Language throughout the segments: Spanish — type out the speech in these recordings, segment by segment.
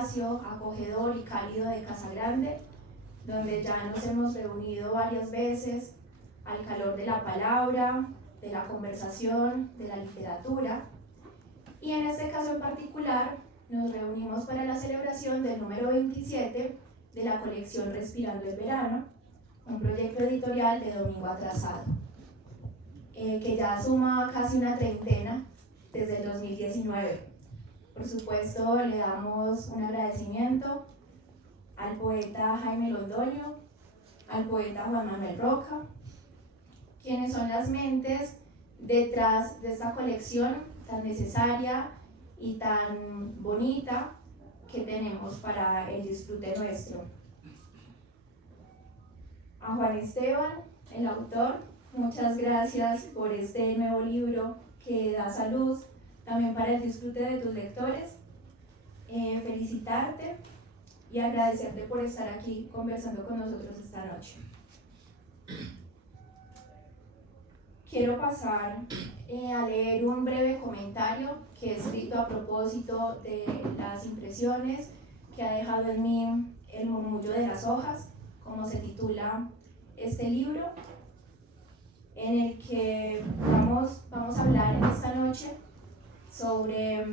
espacio acogedor y cálido de Casa Grande, donde ya nos hemos reunido varias veces al calor de la palabra, de la conversación, de la literatura, y en este caso en particular nos reunimos para la celebración del número 27 de la colección Respirando el Verano, un proyecto editorial de Domingo Atrasado, que ya suma casi una treintena desde el 2019. Por supuesto, le damos un agradecimiento al poeta Jaime Londoño, al poeta Juan Manuel Roca, quienes son las mentes detrás de esta colección tan necesaria y tan bonita que tenemos para el disfrute nuestro. A Juan Esteban, el autor, muchas gracias por este nuevo libro que da salud también para el disfrute de tus lectores. Felicitarte y agradecerte por estar aquí conversando con nosotros esta noche. Quiero pasar a leer un breve comentario que he escrito a propósito de las impresiones que ha dejado en mí El murmullo de las hojas, como se titula este libro, en el que vamos a hablar en esta noche sobre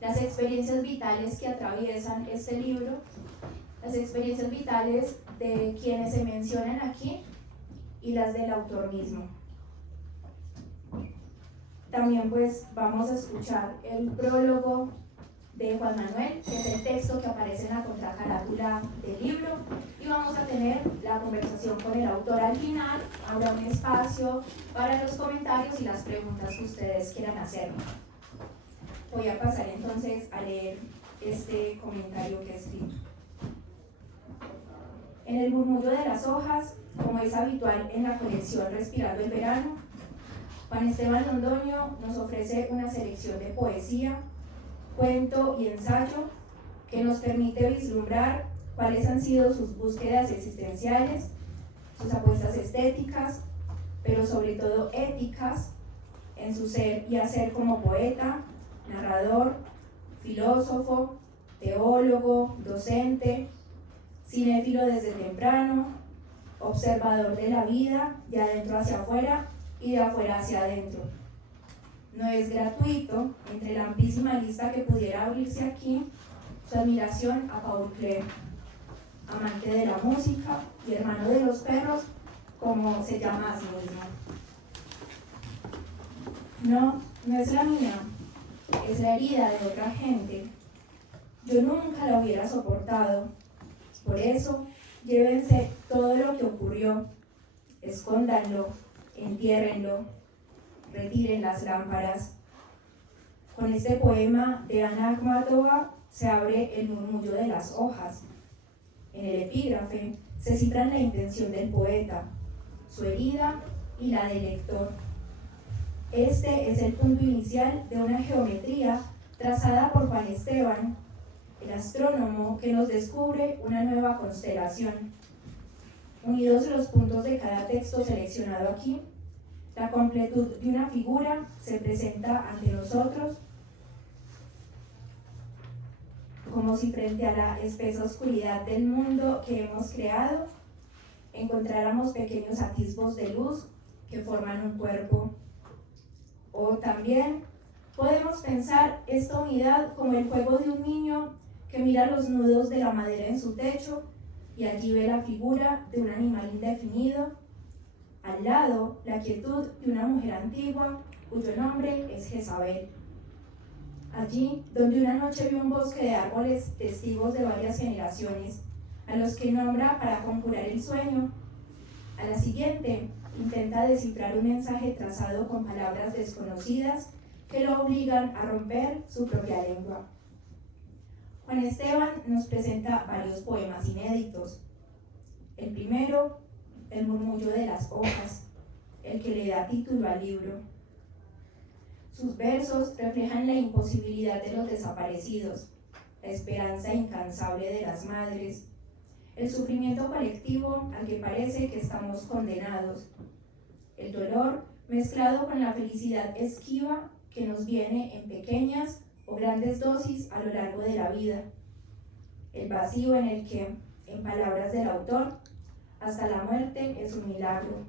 las experiencias vitales que atraviesan este libro, las experiencias vitales de quienes se mencionan aquí y las del autor mismo. También pues vamos a escuchar el prólogo de Juan Manuel, que es el texto que aparece en la contracarátula del libro, y vamos a tener la conversación con el autor al final. Habrá un espacio para los comentarios y las preguntas que ustedes quieran hacerme. Voy a pasar entonces a leer este comentario que he escrito. En el murmullo de las hojas, como es habitual en la colección Respirando el Verano, Juan Esteban Londoño nos ofrece una selección de poesía, cuento y ensayo que nos permite vislumbrar cuáles han sido sus búsquedas existenciales, sus apuestas estéticas, pero sobre todo éticas, en su ser y hacer como poeta, narrador, filósofo, teólogo, docente, cinéfilo desde temprano, observador de la vida de adentro hacia afuera y de afuera hacia adentro. No es gratuito, entre la amplísima lista que pudiera abrirse aquí, su admiración a Paul Klee, amante de la música y hermano de los perros, como se llama a sí mismo. No es la mía, es la herida de otra gente. Yo nunca la hubiera soportado. Por eso, llévense todo lo que ocurrió, escóndanlo, entiérrenlo, retiren las lámparas. Con este poema de Ana Akhmatova se abre el murmullo de las hojas. En el epígrafe se cifran la intención del poeta, su herida y la del lector. Este es el punto inicial de una geometría trazada por Juan Esteban, el astrónomo que nos descubre una nueva constelación. Unidos los puntos de cada texto seleccionado aquí, la completud de una figura se presenta ante nosotros como si frente a la espesa oscuridad del mundo que hemos creado encontráramos pequeños atisbos de luz que forman un cuerpo. O también podemos pensar esta unidad como el juego de un niño que mira los nudos de la madera en su techo y allí ve la figura de un animal indefinido, al lado la quietud de una mujer antigua cuyo nombre es Jezabel. Allí, donde una noche vio un bosque de árboles testigos de varias generaciones, a los que nombra para conjurar el sueño, a la siguiente intenta descifrar un mensaje trazado con palabras desconocidas que lo obligan a romper su propia lengua. Juan Esteban nos presenta varios poemas inéditos. El primero, El murmullo de las hojas, el que le da título al libro. Sus versos reflejan la imposibilidad de los desaparecidos, la esperanza incansable de las madres, el sufrimiento colectivo al que parece que estamos condenados, el dolor mezclado con la felicidad esquiva que nos viene en pequeñas o grandes dosis a lo largo de la vida, el vacío en el que, en palabras del autor, hasta la muerte es un milagro.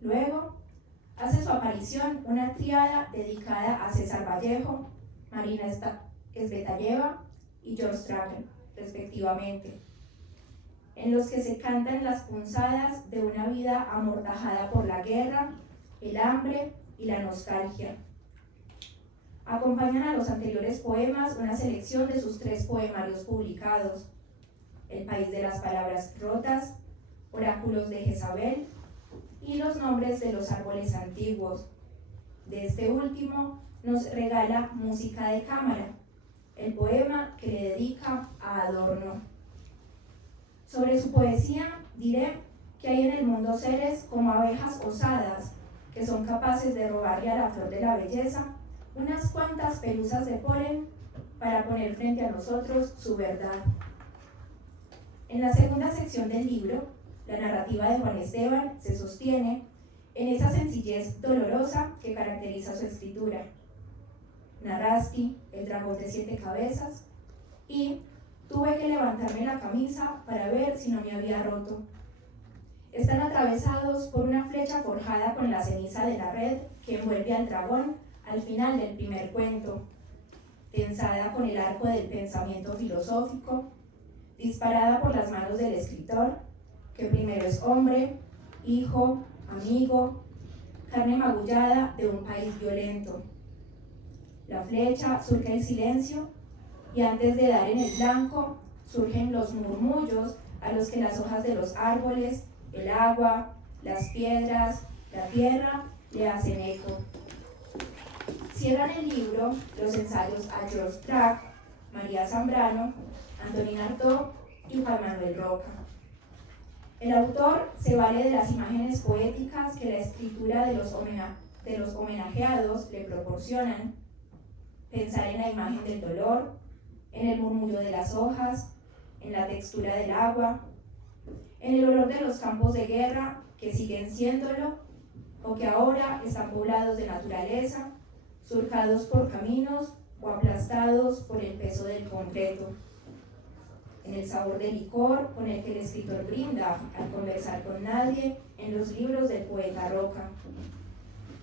Luego, hace su aparición una tríada dedicada a César Vallejo, Marina Tsvetajeva y George Trakl, respectivamente, en los que se cantan las punzadas de una vida amortajada por la guerra, el hambre y la nostalgia. Acompañan a los anteriores poemas una selección de sus 3 poemarios publicados: El país de las palabras rotas, Oráculos de Jezabel y Los nombres de los árboles antiguos. De este último nos regala Música de cámara, el poema que le dedica a Adorno. Sobre su poesía diré que hay en el mundo seres como abejas osadas que son capaces de robarle a la flor de la belleza unas cuantas pelusas de polen para poner frente a nosotros su verdad. En la segunda sección del libro, la narrativa de Juan Esteban se sostiene en esa sencillez dolorosa que caracteriza su escritura. Narrasti, el dragón de 7 cabezas, y tuve que levantarme la camisa para ver si no me había roto. Están atravesados por una flecha forjada con la ceniza de la red que envuelve al dragón al final del primer cuento, tensada con el arco del pensamiento filosófico, disparada por las manos del escritor, que primero es hombre, hijo, amigo, carne magullada de un país violento. La flecha surca el silencio y antes de dar en el blanco surgen los murmullos a los que las hojas de los árboles, el agua, las piedras, la tierra le hacen eco. Cierran el libro los ensayos a George Trakl, María Zambrano, Antonín Artaud y Juan Manuel Roca. El autor se vale de las imágenes poéticas que la escritura de los homenajeados le proporcionan. Pensar en la imagen del dolor, en el murmullo de las hojas, en la textura del agua, en el olor de los campos de guerra que siguen siéndolo o que ahora están poblados de naturaleza, surcados por caminos o aplastados por el peso del concreto, en el sabor del licor con el que el escritor brinda al conversar con nadie en los libros del poeta Roca.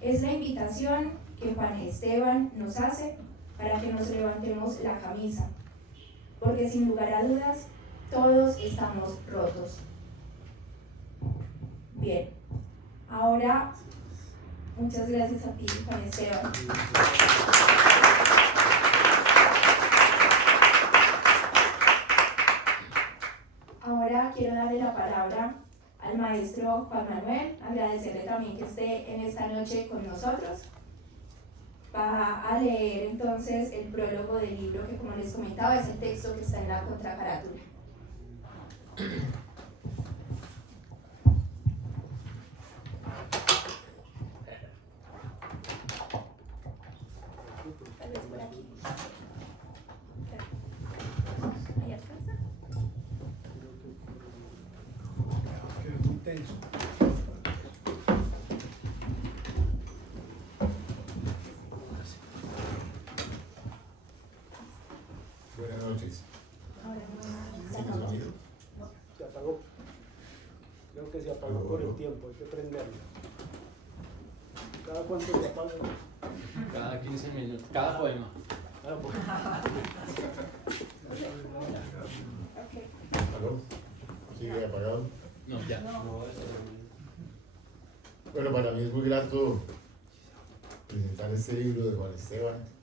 Es la invitación que Juan Esteban nos hace para que nos levantemos la camisa, porque sin lugar a dudas, todos estamos rotos. Bien, ahora, muchas gracias a ti, Juan Esteban. Ahora quiero darle la palabra al maestro Juan Manuel, agradecerle también que esté en esta noche con nosotros. Va a leer entonces el prólogo del libro que, como les comentaba, es el texto que está en la contracarátula. Tal vez por aquí. ¿Ahí alcanza? Es muy tenso. Buenas noches. ¿Tiene sonido? Se apagó. Creo que se apagó por el tiempo, hay que prenderlo. ¿Cada cuánto se apaga? Cada 15 minutos, cada poema. Ah, bueno. ¿Aló? ¿Sigue apagado? No, ya. Bueno, para mí es muy grato presentar este libro de Juan Esteban.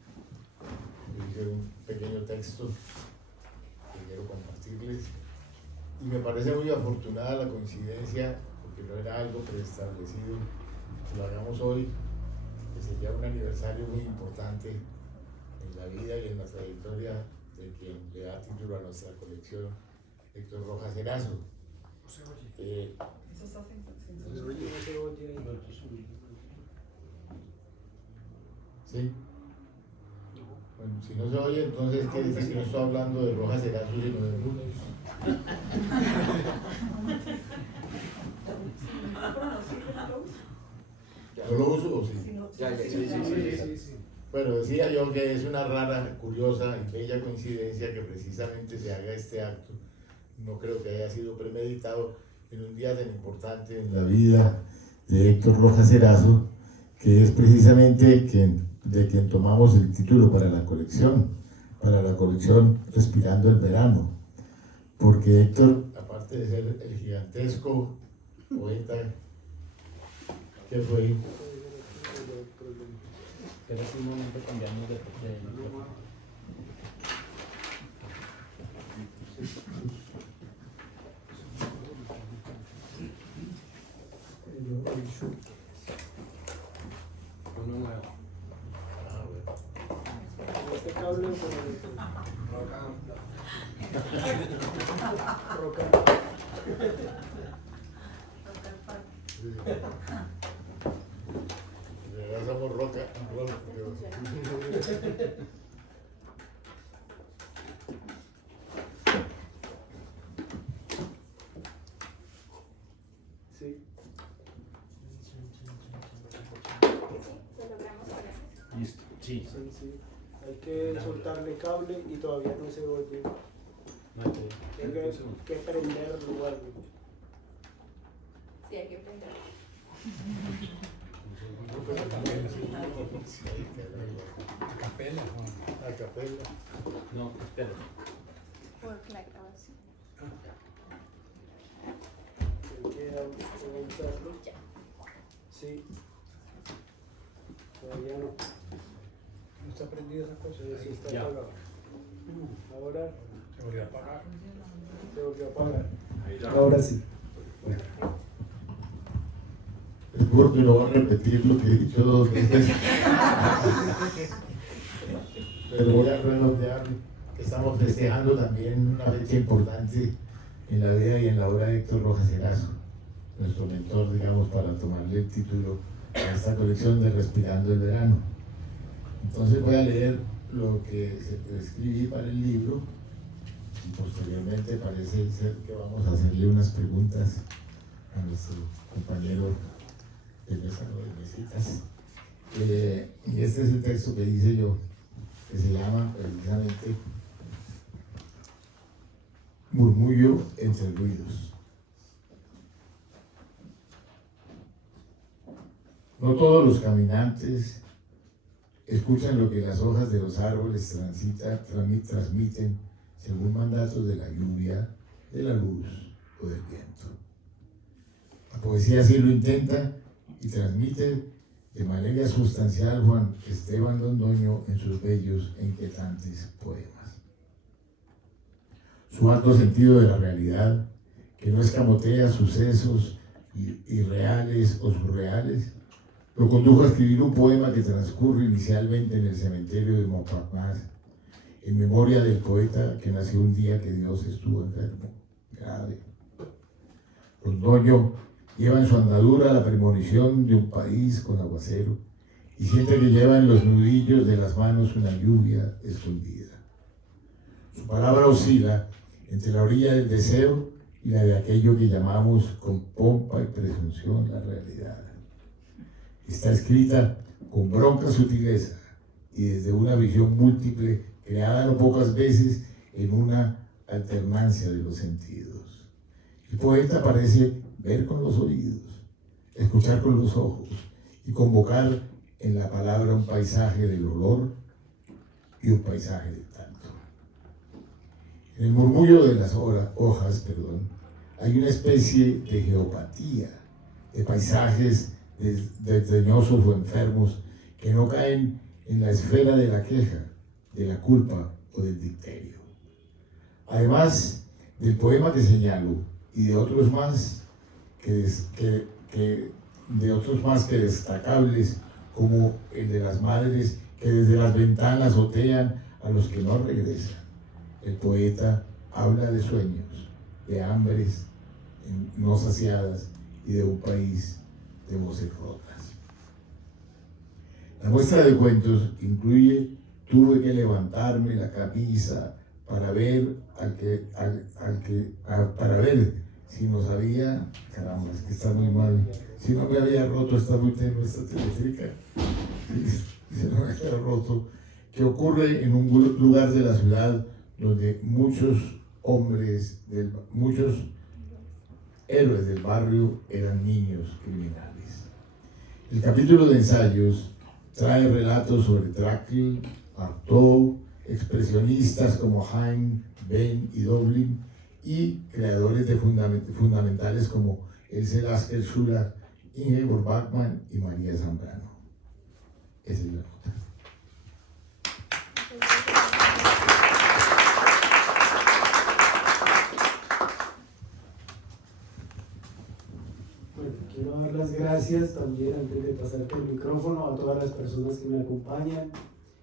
Yo hice un pequeño texto que quiero compartirles. Y me parece muy afortunada la coincidencia, porque no era algo preestablecido, que lo hagamos hoy, que sería un aniversario muy importante en la vida y en la trayectoria de quien le da título a nuestra colección, Héctor Rojas Erazo. ¿Sí? Bueno, si no se oye, entonces quiere decir que no estoy hablando de Rojas Erazo, sino de Bruno. ¿No lo uso o sí? Sí. Bueno, decía yo que es una rara, curiosa y bella coincidencia que precisamente se haga este acto. No creo que haya sido premeditado en un día tan importante en la vida de Héctor Rojas Erazo, que es precisamente de quien tomamos el título para la colección Respirando el Verano. Porque Héctor, aparte de ser el gigantesco poeta que fue, Pero si un momento cambiamos de uno nuevo. Este cable con roca. de verdad somos roca, Sí. ¿Lo logramos con eso? Listo. Sí. Sí, sí. Hay que soltarle cable y todavía no se oye. No hay Hay que prenderlo o algo. Sí, hay que prender. a capela. No, espera. Por la grabación. Hay que avanzarlo. Sí. Todavía no. ¿No está prendida esa cosa? Sí, está Ya. apagado. Ahora Se volvió a apagar. se volvió a apagar. Ahí ya. Ahora sí. Es porque no voy a repetir lo que he dicho 2 veces. Pero voy a redondear que estamos festejando también una fecha importante en la vida y en la obra de Héctor Rojas Erazo, nuestro mentor, digamos, para tomarle el título a esta colección de Respirando el Verano. Entonces voy a leer lo que escribí para el libro y posteriormente parece ser que vamos a hacerle unas preguntas a nuestro compañero de mesa, ¿no?, de mesitas. Y este es el texto que hice yo, que se llama precisamente Murmullo entre ruidos. No todos los caminantes escuchan lo que las hojas de los árboles transmiten según mandatos de la lluvia, de la luz o del viento. La poesía sí lo intenta y transmite de manera sustancial Juan Esteban Londoño en sus bellos e inquietantes poemas. Su alto sentido de la realidad, que no escamotea sucesos irreales o surreales, lo condujo a escribir un poema que transcurre inicialmente en el cementerio de Montparnasse, en memoria del poeta que nació un día que Dios estuvo enfermo, grave. Londoño lleva en su andadura la premonición de un país con aguacero y siente que lleva en los nudillos de las manos una lluvia escondida. Su palabra oscila entre la orilla del deseo y la de aquello que llamamos con pompa y presunción la realidad. Está escrita con bronca sutileza y desde una visión múltiple creada no pocas veces en una alternancia de los sentidos. El poeta parece ver con los oídos, escuchar con los ojos y convocar en la palabra un paisaje del olor y un paisaje del tacto. En el murmullo de las hojas, hay una especie de geopatía, de paisajes desdeñosos o enfermos que no caen en la esfera de la queja, de la culpa o del dicterio. Además del poema que señalo y de otros más que destacables, como el de las madres que desde las ventanas otean a los que no regresan, el poeta habla de sueños, de hambres no saciadas y de un país de voces rotas. La muestra de cuentos incluye Tuve que levantarme la camisa para ver para ver si nos había, caramba, es que está muy mal, si no me había roto esta muy tenue esta teletrica. dice no me queda roto, que ocurre en un lugar de la ciudad donde muchos héroes del barrio eran niños criminales. El capítulo de ensayos trae relatos sobre Trakl, Artaud, expresionistas como Haim, Ben y Doblin, y creadores de fundamentales como Else Lasker Schuller, Ingeborg Bachmann y María Zambrano. Esa es la nota. Bueno, quiero dar las gracias también, antes de pasarte el micrófono, a todas las personas que me acompañan.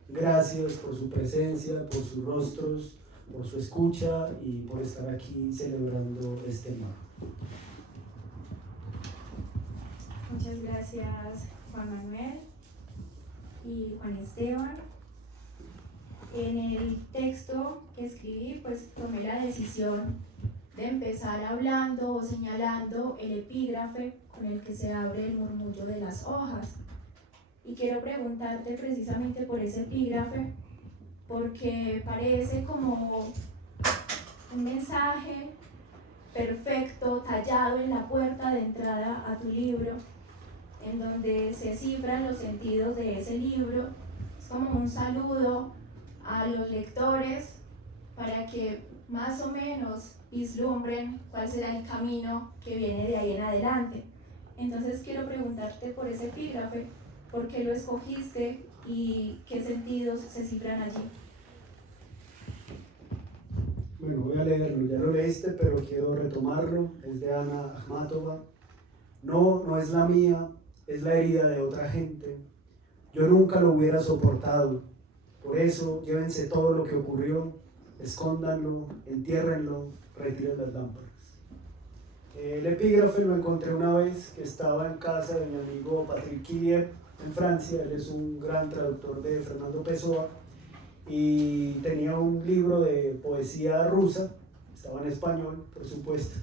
Gracias por su presencia, por sus rostros, por su escucha y por estar aquí celebrando este libro. Muchas gracias, Juan Manuel y Juan Esteban. En el texto que escribí, pues tomé la decisión de empezar hablando o señalando el epígrafe con el que se abre el murmullo de las hojas. Y quiero preguntarte precisamente por ese epígrafe, porque parece como un mensaje perfecto, tallado en la puerta de entrada a tu libro, en donde se cifran los sentidos de ese libro. Es como un saludo a los lectores para que más o menos vislumbren cuál será el camino que viene de ahí en adelante. Entonces quiero preguntarte por ese epígrafe, por qué lo escogiste y qué sentidos se cifran allí. Bueno, voy a leerlo, ya lo leíste, pero quiero retomarlo. Es de Ana Akhmatova. No es la mía, es la herida de otra gente. Yo nunca lo hubiera soportado. Por eso, llévense todo lo que ocurrió, escóndanlo, entiérrenlo, retiren las lámparas. El epígrafe lo encontré una vez que estaba en casa de mi amigo Patrick Killier en Francia. Él es un gran traductor de Fernando Pessoa y tenía un libro de poesía rusa, estaba en español, por supuesto,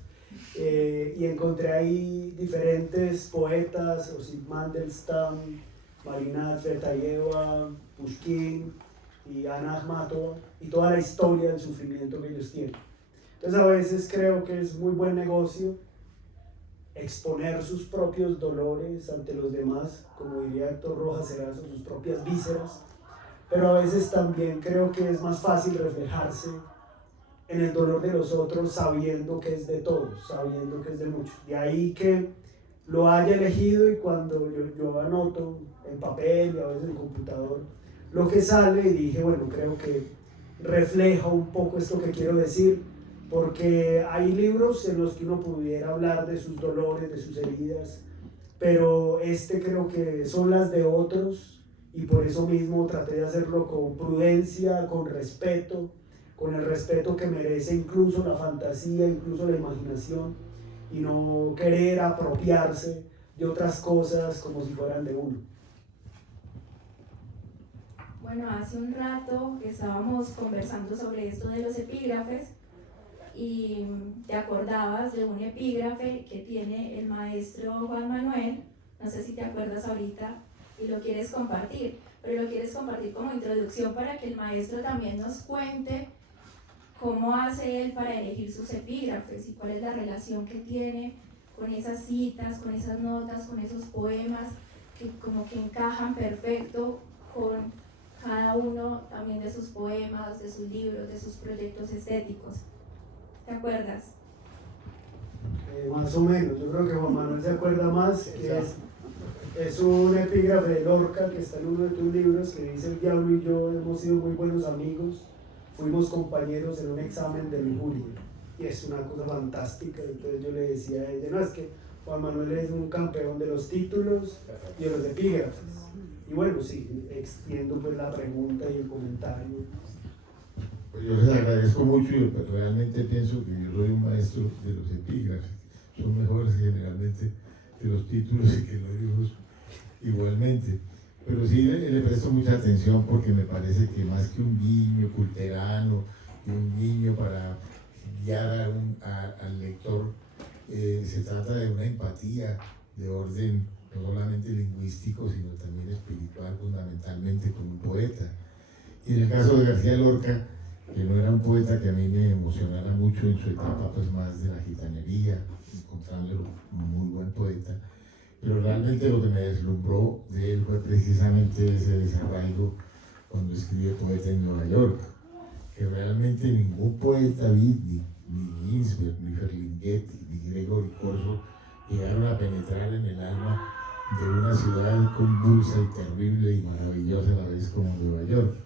y encontré ahí diferentes poetas, Osip Mandelstam, Marina Tsvetaeva, Pushkin y Ana Akhmatova, y toda la historia del sufrimiento que ellos tienen. Entonces a veces creo que es muy buen negocio exponer sus propios dolores ante los demás, como diría Héctor Rojas Erazo, sus propias vísceras, pero a veces también creo que es más fácil reflejarse en el dolor de los otros sabiendo que es de todos, sabiendo que es de muchos. De ahí que lo haya elegido y cuando yo anoto en papel y a veces en computador lo que sale y dije, bueno, creo que refleja un poco esto que quiero decir, porque hay libros en los que uno pudiera hablar de sus dolores, de sus heridas, pero creo que son las de otros y por eso mismo traté de hacerlo con prudencia, con respeto, con el respeto que merece incluso la fantasía, incluso la imaginación, y no querer apropiarse de otras cosas como si fueran de uno. Bueno, hace un rato estábamos conversando sobre esto de los epígrafes y te acordabas de un epígrafe que tiene el maestro Juan Manuel, no sé si te acuerdas ahorita y lo quieres compartir, pero lo quieres compartir como introducción para que el maestro también nos cuente cómo hace él para elegir sus epígrafes y cuál es la relación que tiene con esas citas, con esas notas, con esos poemas que como que encajan perfecto con cada uno también de sus poemas, de sus libros, de sus proyectos estéticos. ¿Te acuerdas? Más o menos, yo creo que Juan Manuel se acuerda más, que es un epígrafe de Lorca que está en uno de tus libros que dice: el diablo y yo hemos sido muy buenos amigos, fuimos compañeros en un examen de Liguria. Y es una cosa fantástica. Entonces yo le decía a ella, no, es que Juan Manuel es un campeón de los títulos y de los epígrafes. Y bueno, sí, extiendo pues la pregunta y el comentario. Pues yo les agradezco mucho y realmente pienso que yo soy un maestro de los epígrafes. Son mejores generalmente que los títulos y que los libros igualmente. Pero sí le presto mucha atención porque me parece que más que un guiño culterano y un guiño para guiar al lector, se trata de una empatía de orden no solamente lingüístico, sino también espiritual, fundamentalmente como un poeta. Y en el caso de García Lorca, que no era un poeta que a mí me emocionara mucho en su etapa pues más de la gitanería, encontrándolo como un muy buen poeta, pero realmente lo que me deslumbró de él fue precisamente ese desarraigo cuando escribe Poeta en Nueva York, que realmente ningún poeta beatnik, ni Ginsberg, ni Ferlinghetti, ni Gregory Corso llegaron a penetrar en el alma de una ciudad convulsa y terrible y maravillosa a la vez como Nueva York.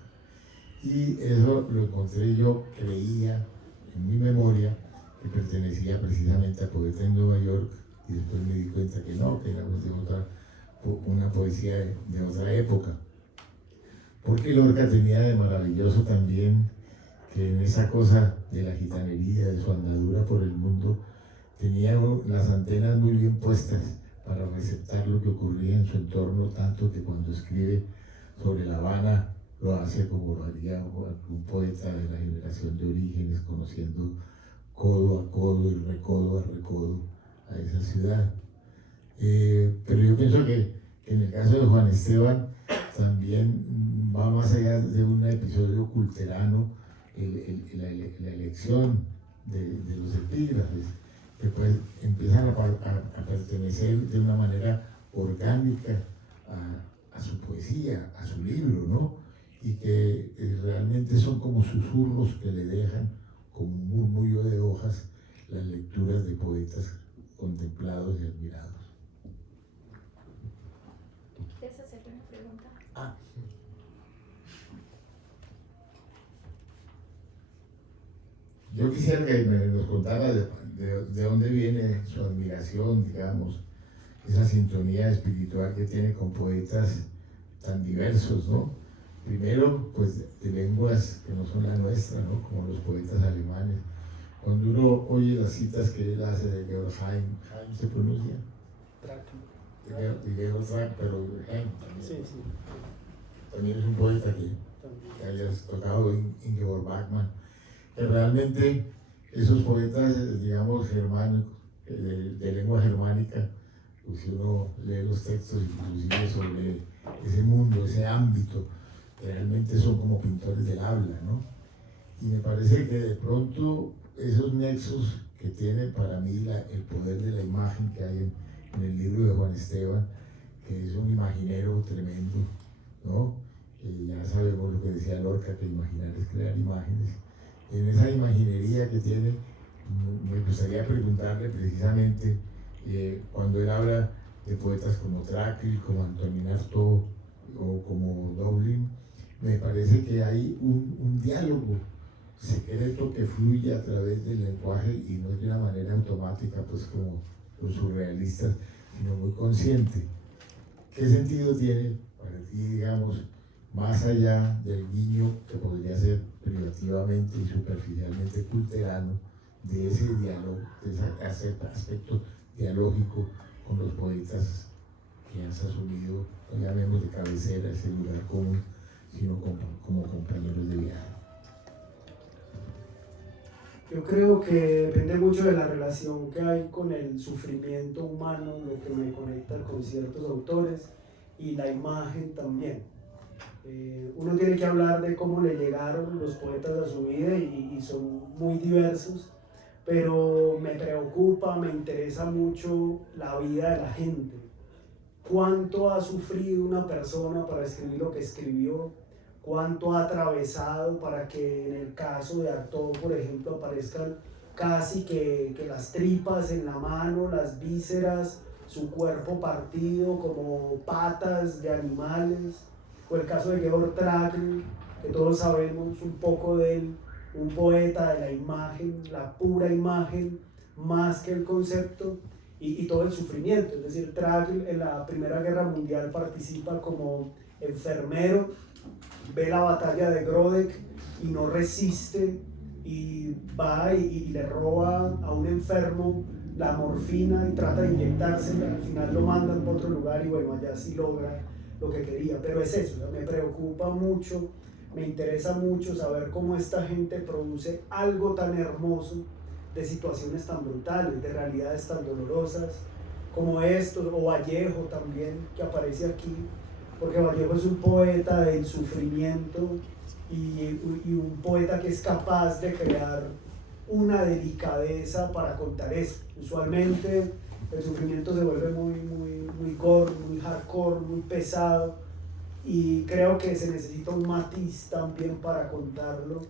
Y eso lo encontré yo, creía en mi memoria que pertenecía precisamente a Poeta en Nueva York, y después me di cuenta que no, que era una poesía de otra época. Porque Lorca tenía de maravilloso también que en esa cosa de la gitanería, de su andadura por el mundo, tenía las antenas muy bien puestas para receptar lo que ocurría en su entorno, tanto que cuando escribe sobre La Habana lo hace como lo haría un poeta de la generación de Orígenes, conociendo codo a codo y recodo a recodo a esa ciudad. Pero yo pienso que en el caso de Juan Esteban también va más allá de un episodio culterano, la elección de los epígrafes, que pues empiezan a pertenecer de una manera orgánica a su poesía, a su libro, ¿no? Y que realmente son como susurros que le dejan como un murmullo de hojas las lecturas de poetas contemplados y admirados. ¿Quieres hacerle una pregunta? Yo quisiera que nos contara de dónde viene su admiración, digamos, esa sintonía espiritual que tiene con poetas tan diversos, ¿no? Primero, pues de lenguas que no son la nuestra, ¿no? Como los poetas alemanes. Cuando uno oye las citas que él hace de Georg Heim se pronuncia. De Georg Trakl, pero Heim también. Sí, sí. También es un poeta que hayas tocado, Ingeborg Bachmann. Que realmente esos poetas, digamos, germánicos, de lengua germánica, pues si uno lee los textos inclusive sobre ese mundo, ese ámbito, realmente son como pintores del habla, ¿no? Y me parece que de pronto esos nexos que tiene para mí el poder de la imagen que hay en el libro de Juan Esteban, que es un imaginero tremendo, ¿no? Ya sabemos lo que decía Lorca, que imaginar es crear imágenes. En esa imaginería que tiene, me gustaría preguntarle precisamente, cuando él habla de poetas como Trakl, como Antonin Artaud o como Dowling, me parece que hay un diálogo secreto que fluye a través del lenguaje y no es de una manera automática, pues como los surrealistas, sino muy consciente. ¿Qué sentido tiene para ti, digamos, más allá del guiño que podría ser privativamente y superficialmente culterano, de ese diálogo, de ese aspecto dialógico con los poetas que has asumido, no llamemos de cabecera ese lugar común, sino como compañeros de viaje? Yo creo que depende mucho de la relación que hay con el sufrimiento humano, lo que me conecta con ciertos autores, y la imagen también. Uno tiene que hablar de cómo le llegaron los poetas a su vida y son muy diversos, pero me preocupa, me interesa mucho la vida de la gente. ¿Cuánto ha sufrido una persona para escribir lo que escribió? ¿Cuánto ha atravesado para que en el caso de Artaud, por ejemplo, aparezcan casi que las tripas en la mano, las vísceras, su cuerpo partido como patas de animales? O el caso de Georg Trakl, que todos sabemos un poco de él, un poeta de la imagen, la pura imagen, más que el concepto, y todo el sufrimiento. Es decir, Trakl en la Primera Guerra Mundial participa como enfermero, ve la batalla de Grodeck y no resiste, y va y le roba a un enfermo la morfina y trata de inyectársela. Al final lo mandan para otro lugar y bueno, allá sí logra lo que quería. Pero es eso, me preocupa mucho, me interesa mucho saber cómo esta gente produce algo tan hermoso de situaciones tan brutales, de realidades tan dolorosas, como estos, o Vallejo también, que aparece aquí, porque Vallejo es un poeta del sufrimiento y un poeta que es capaz de crear una delicadeza para contar eso. Usualmente el sufrimiento se vuelve muy gore, muy hardcore, muy pesado, y creo que se necesita un matiz también para contarlo,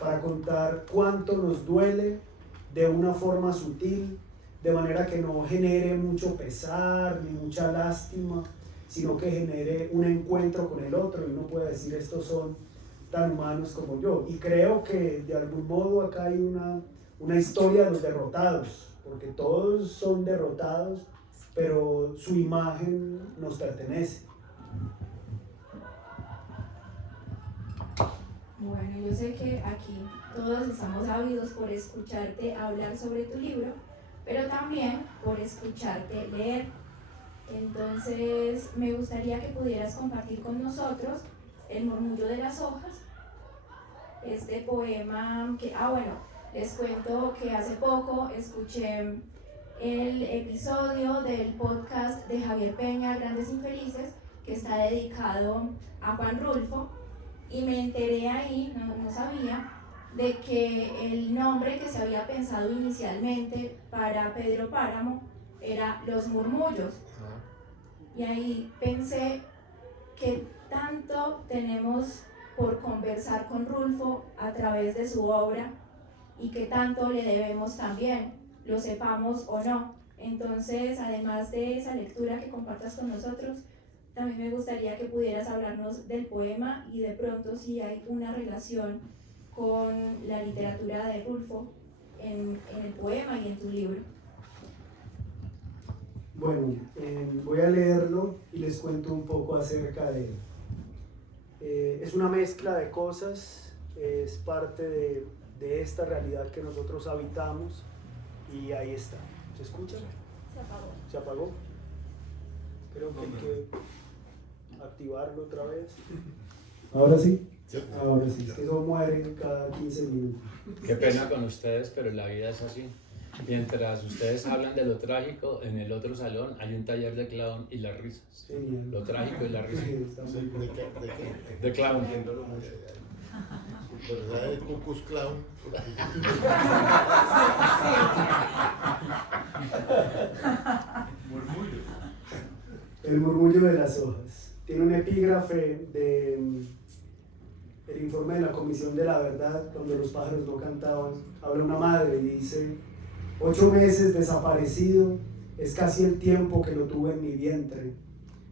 para contar cuánto nos duele de una forma sutil, de manera que no genere mucho pesar ni mucha lástima, sino que genere un encuentro con el otro y uno puede decir estos son tan humanos como yo. Y creo que de algún modo acá hay una historia de los derrotados, porque todos son derrotados, pero su imagen nos pertenece. Bueno, yo sé que aquí todos estamos ávidos por escucharte hablar sobre tu libro, pero también por escucharte leer. Entonces, me gustaría que pudieras compartir con nosotros El murmullo de las hojas, este poema que, bueno, les cuento que hace poco escuché el episodio del podcast de Javier Peña, Grandes Infelices, que está dedicado a Juan Rulfo, y me enteré ahí, no sabía, de que el nombre que se había pensado inicialmente para Pedro Páramo era Los Murmullos. Y ahí pensé que tanto tenemos por conversar con Rulfo a través de su obra y que tanto le debemos también, lo sepamos o no. Entonces, además de esa lectura que compartas con nosotros, también me gustaría que pudieras hablarnos del poema y de pronto si hay una relación con la literatura de Rulfo en el poema y en tu libro. Bueno, voy a leerlo y les cuento un poco acerca de él. Es una mezcla de cosas, es parte de esta realidad que nosotros habitamos y ahí está. ¿Se escucha? Se apagó. ¿Se apagó? Creo que hay que activarlo otra vez. ¿Ahora sí? Ahora sí, es que eso muere cada 15 minutos. Qué pena con ustedes, pero la vida es así. Mientras ustedes hablan de lo trágico, en el otro salón hay un taller de clown y las risas. Genial. Lo trágico y la risa. Está muy bien. ¿De qué? De clown. Pero ¿sabes el Ku Klux Klan? El murmullo de las hojas. Tiene un epígrafe del informe de la Comisión de la Verdad, cuando los pájaros no cantaban. Habla una madre y dice: 8 meses desaparecido, es casi el tiempo que lo tuve en mi vientre.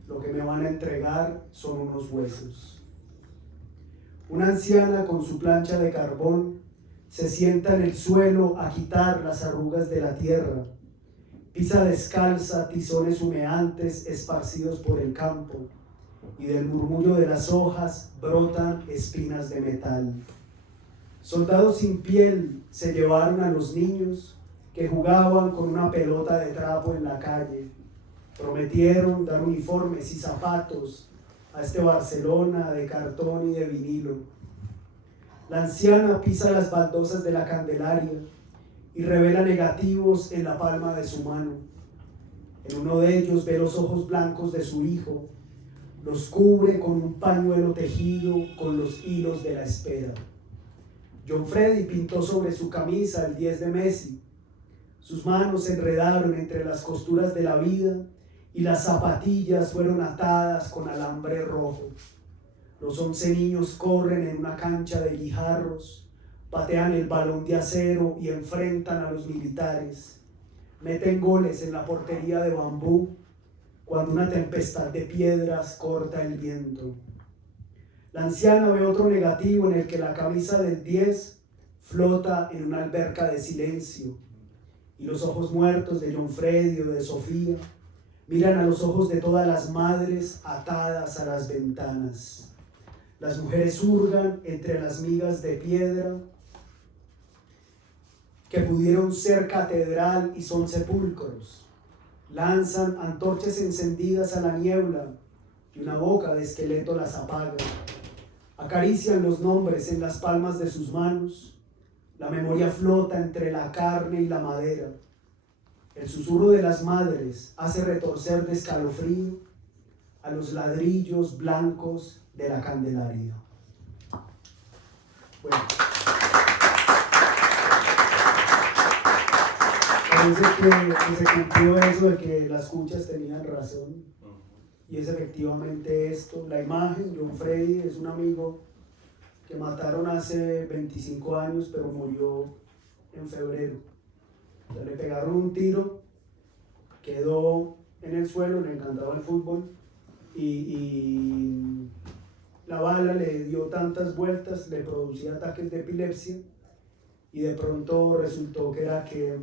Lo que me van a entregar son unos huesos. Una anciana con su plancha de carbón se sienta en el suelo a quitar las arrugas de la tierra. Pisa descalza tizones humeantes esparcidos por el campo, y del murmullo de las hojas brotan espinas de metal. Soldados sin piel se llevaron a los niños que jugaban con una pelota de trapo en la calle. Prometieron dar uniformes y zapatos a este Barcelona de cartón y de vinilo. La anciana pisa las baldosas de la Candelaria y revela negativos en la palma de su mano. En uno de ellos ve los ojos blancos de su hijo, los cubre con un pañuelo tejido con los hilos de la espera. John Freddy pintó sobre su camisa el 10 de Messi. Sus manos se enredaron entre las costuras de la vida y las zapatillas fueron atadas con alambre rojo. Los 11 niños corren en una cancha de guijarros, patean el balón de acero y enfrentan a los militares. Meten goles en la portería de bambú cuando una tempestad de piedras corta el viento. La anciana ve otro negativo en el que la camisa del 10 flota en una alberca de silencio y los ojos muertos de John Freddy o de Sofía miran a los ojos de todas las madres atadas a las ventanas. Las mujeres hurgan entre las migas de piedra que pudieron ser catedral y son sepulcros. Lanzan antorchas encendidas a la niebla y una boca de esqueleto las apaga. Acarician los nombres en las palmas de sus manos. La memoria flota entre la carne y la madera. El susurro de las madres hace retorcer de escalofrío a los ladrillos blancos de la Candelaria. Bueno, parece que se cumplió eso de que las cuchas tenían razón. Y es efectivamente esto. La imagen, John Freddy es un amigo que mataron hace 25 años, pero murió en febrero. O sea, le pegaron un tiro, quedó en el suelo, le encantaba el fútbol, y la bala le dio tantas vueltas, le producía ataques de epilepsia, y de pronto resultó que era que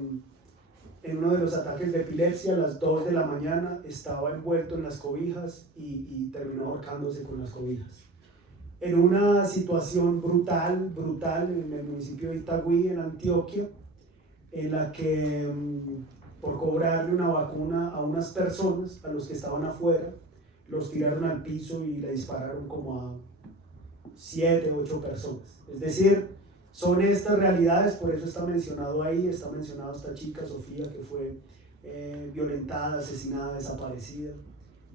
en uno de los ataques de epilepsia a las 2 de la mañana estaba envuelto en las cobijas y terminó ahorcándose con las cobijas. En una situación brutal en el municipio de Itagüí, en Antioquia, en la que por cobrarle una vacuna a unas personas, a los que estaban afuera, los tiraron al piso y le dispararon como a 7, 8 personas. Es decir, son estas realidades, por eso está mencionado ahí, está mencionado esta chica, Sofía, que fue violentada, asesinada, desaparecida.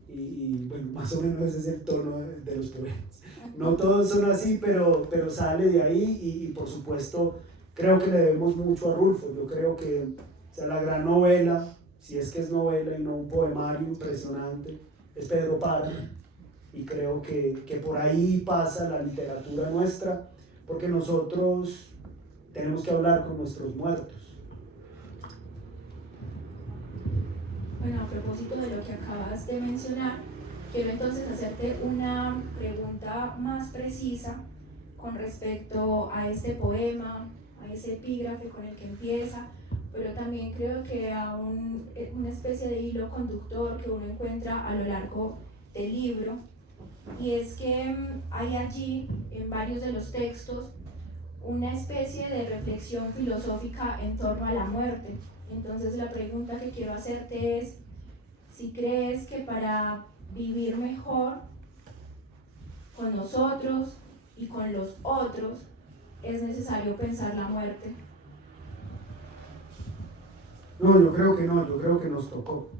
Y bueno, más o menos ese es el tono de los poemas. No todos son así, pero sale de ahí y por supuesto creo que le debemos mucho a Rulfo. Yo creo que, o sea, la gran novela, si es que es novela y no un poemario impresionante, es Pedro Páramo, y creo que por ahí pasa la literatura nuestra, porque nosotros tenemos que hablar con nuestros muertos. Bueno, a propósito de lo que acabas de mencionar, quiero entonces hacerte una pregunta más precisa con respecto a este poema, a ese epígrafe con el que empieza, pero también creo que a una especie de hilo conductor que uno encuentra a lo largo del libro, y es que hay allí, en varios de los textos, una especie de reflexión filosófica en torno a la muerte. Entonces la pregunta que quiero hacerte es si crees que para vivir mejor con nosotros y con los otros es necesario pensar la muerte. No, yo creo que no, yo creo que nos tocó.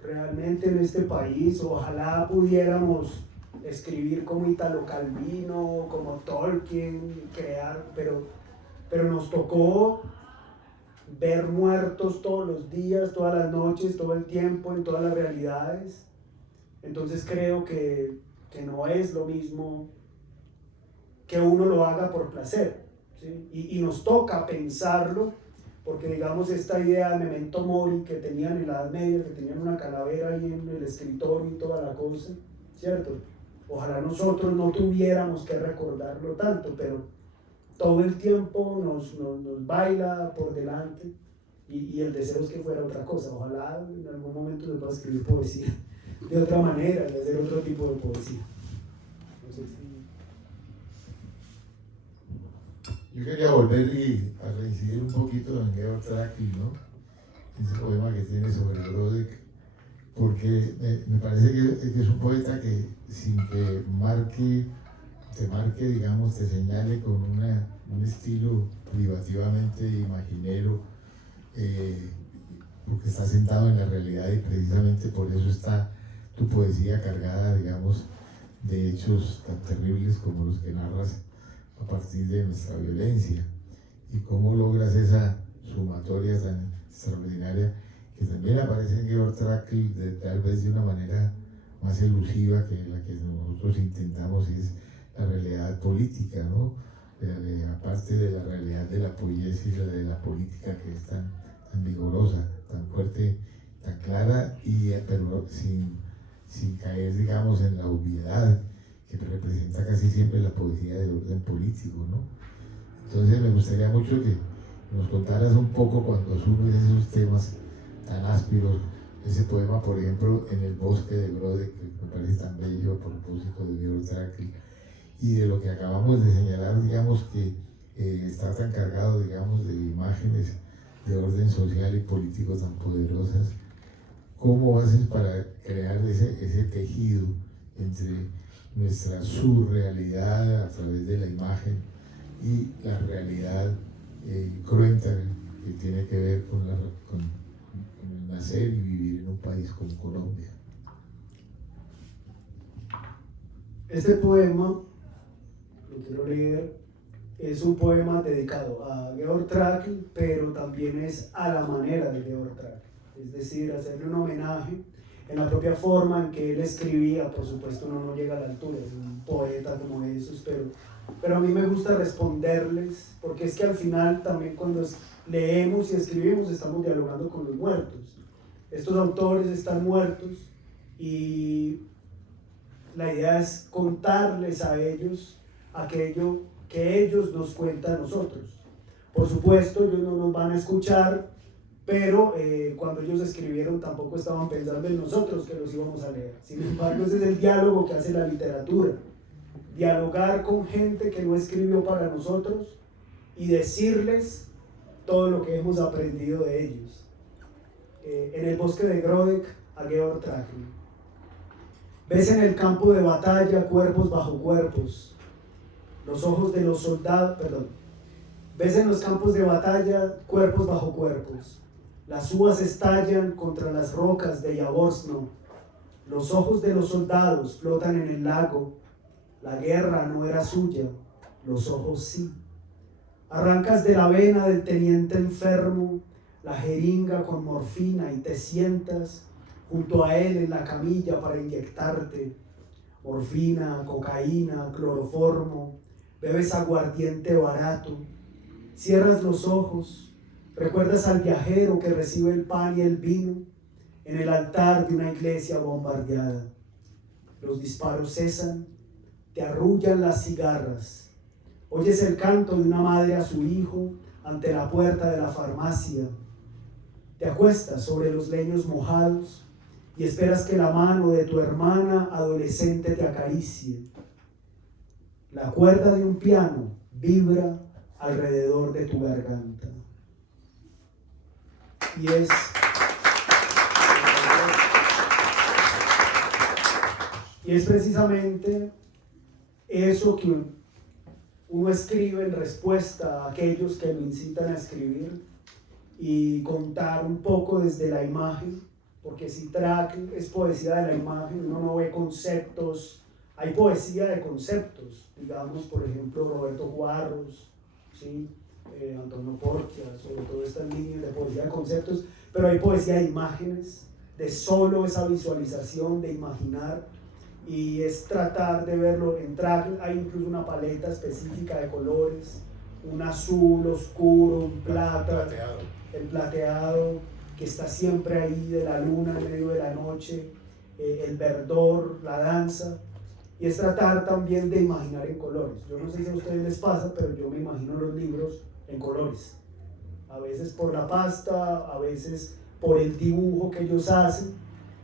Realmente en este país, ojalá pudiéramos escribir como Italo Calvino, como Tolkien, crear, pero nos tocó ver muertos todos los días, todas las noches, todo el tiempo, en todas las realidades. Entonces creo que no es lo mismo que uno lo haga por placer, ¿sí? Y nos toca pensarlo, porque digamos esta idea de memento mori que tenían en la Edad Media, que tenían una calavera ahí en el escritorio y toda la cosa, ¿cierto? Ojalá nosotros no tuviéramos que recordarlo tanto, pero todo el tiempo nos baila por delante, y el deseo es que fuera otra cosa. Ojalá en algún momento se pueda escribir poesía de otra manera, de hacer otro tipo de poesía. No sé si... Yo quería volver a reincidir un poquito en Georg Trakl, ¿no? Ese poema que tiene sobre Grodeck, porque me parece que es un poeta que, sin que te marque, digamos, te señale con un estilo privativamente imaginero, porque está sentado en la realidad, y precisamente por eso está tu poesía cargada, digamos, de hechos tan terribles como los que narras a partir de nuestra violencia, y cómo logras esa sumatoria tan extraordinaria que también aparece en Georg Trakl, tal vez de una manera más elusiva que la que nosotros intentamos, y es la realidad política, ¿no? Aparte de la realidad de la poesía y la de la política, que es tan vigorosa, tan fuerte, tan clara, pero sin caer, digamos, en la obviedad que representa casi siempre la poesía de orden político, ¿no? Entonces me gustaría mucho que nos contaras un poco, cuando asumes esos temas tan ásperos, ese poema, por ejemplo, En el bosque de Grodeck, que me parece tan bello a propósito de Georg Trakl, y de lo que acabamos de señalar, digamos, que está tan cargado, digamos, de imágenes de orden social y político tan poderosas. ¿Cómo haces para crear ese tejido entre nuestra surrealidad a través de la imagen y la realidad cruenta que tiene que ver con nacer y vivir en un país como Colombia. Este poema, lo quiero leer, es un poema dedicado a Georg Trakl, pero también es a la manera de Georg Trakl, es decir, hacerle un homenaje en la propia forma en que él escribía. Por supuesto uno no llega a la altura, es un poeta como esos, pero a mí me gusta responderles, porque es que al final también cuando leemos y escribimos estamos dialogando con los muertos. Estos autores están muertos y la idea es contarles a ellos aquello que ellos nos cuentan a nosotros. Por supuesto, ellos no nos van a escuchar, pero cuando ellos escribieron tampoco estaban pensando en nosotros que los íbamos a leer. Sin embargo, ese es el diálogo que hace la literatura. Dialogar con gente que no escribió para nosotros y decirles todo lo que hemos aprendido de ellos. En el bosque de Grodeck, a Georg Trakl. Ves en el campo de batalla cuerpos bajo cuerpos, los ojos de los soldados, ves en los campos de batalla cuerpos bajo cuerpos, las uvas estallan contra las rocas de Yavorno, los ojos de los soldados flotan en el lago, la guerra no era suya, los ojos sí. Arrancas de la vena del teniente enfermo la jeringa con morfina y te sientas junto a él en la camilla para inyectarte morfina, cocaína, cloroformo, bebes aguardiente barato, cierras los ojos, recuerdas al viajero que recibe el pan y el vino en el altar de una iglesia bombardeada. Los disparos cesan, te arrullan las cigarras, oyes el canto de una madre a su hijo ante la puerta de la farmacia, te acuestas sobre los leños mojados y esperas que la mano de tu hermana adolescente te acaricie. La cuerda de un piano vibra alrededor de tu garganta. Y es precisamente eso que uno escribe en respuesta a aquellos que lo incitan a escribir y contar un poco desde la imagen, porque si Trakl es poesía de la imagen, uno no ve conceptos, hay poesía de conceptos, digamos, por ejemplo, Roberto Juarros, ¿sí? Antonio Porcia, sobre todo estas líneas de poesía de conceptos, pero hay poesía de imágenes, de solo esa visualización, de imaginar, y es tratar de verlo. En Trakl hay incluso una paleta específica de colores, un azul oscuro, un plata, el plateado que está siempre ahí, de la luna en medio de la noche, el verdor, la danza, y es tratar también de imaginar en colores. Yo no sé si a ustedes les pasa, pero yo me imagino los libros en colores, a veces por la pasta, a veces por el dibujo que ellos hacen,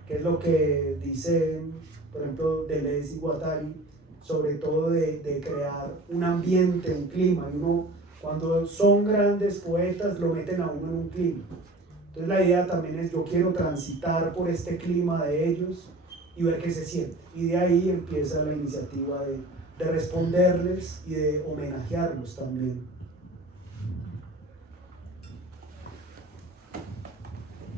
que es lo que dicen, por ejemplo, Deleuze y Guattari, sobre todo de crear un ambiente, un clima, y uno, cuando son grandes poetas, lo meten a uno en un clima. Entonces la idea también es, yo quiero transitar por este clima de ellos y ver qué se siente, y de ahí empieza la iniciativa de responderles y de homenajearlos también.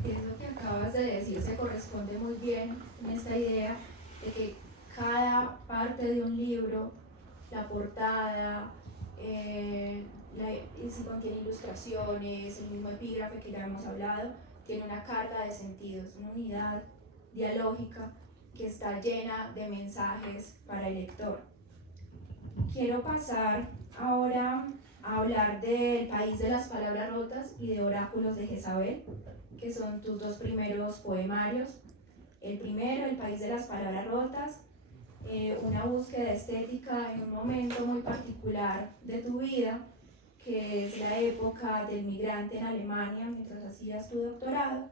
Eso que acabas de decir se corresponde muy bien en esta idea de que cada parte de un libro, la portada, si contiene ilustraciones, el mismo epígrafe que ya hemos hablado, tiene una carga de sentidos, una unidad dialógica que está llena de mensajes para el lector. Quiero pasar ahora a hablar del País de las Palabras Rotas y de Oráculos de Jezabel, que son tus dos primeros poemarios. El primero, El País de las Palabras Rotas, una búsqueda estética en un momento muy particular de tu vida, que es la época del migrante en Alemania mientras hacías tu doctorado,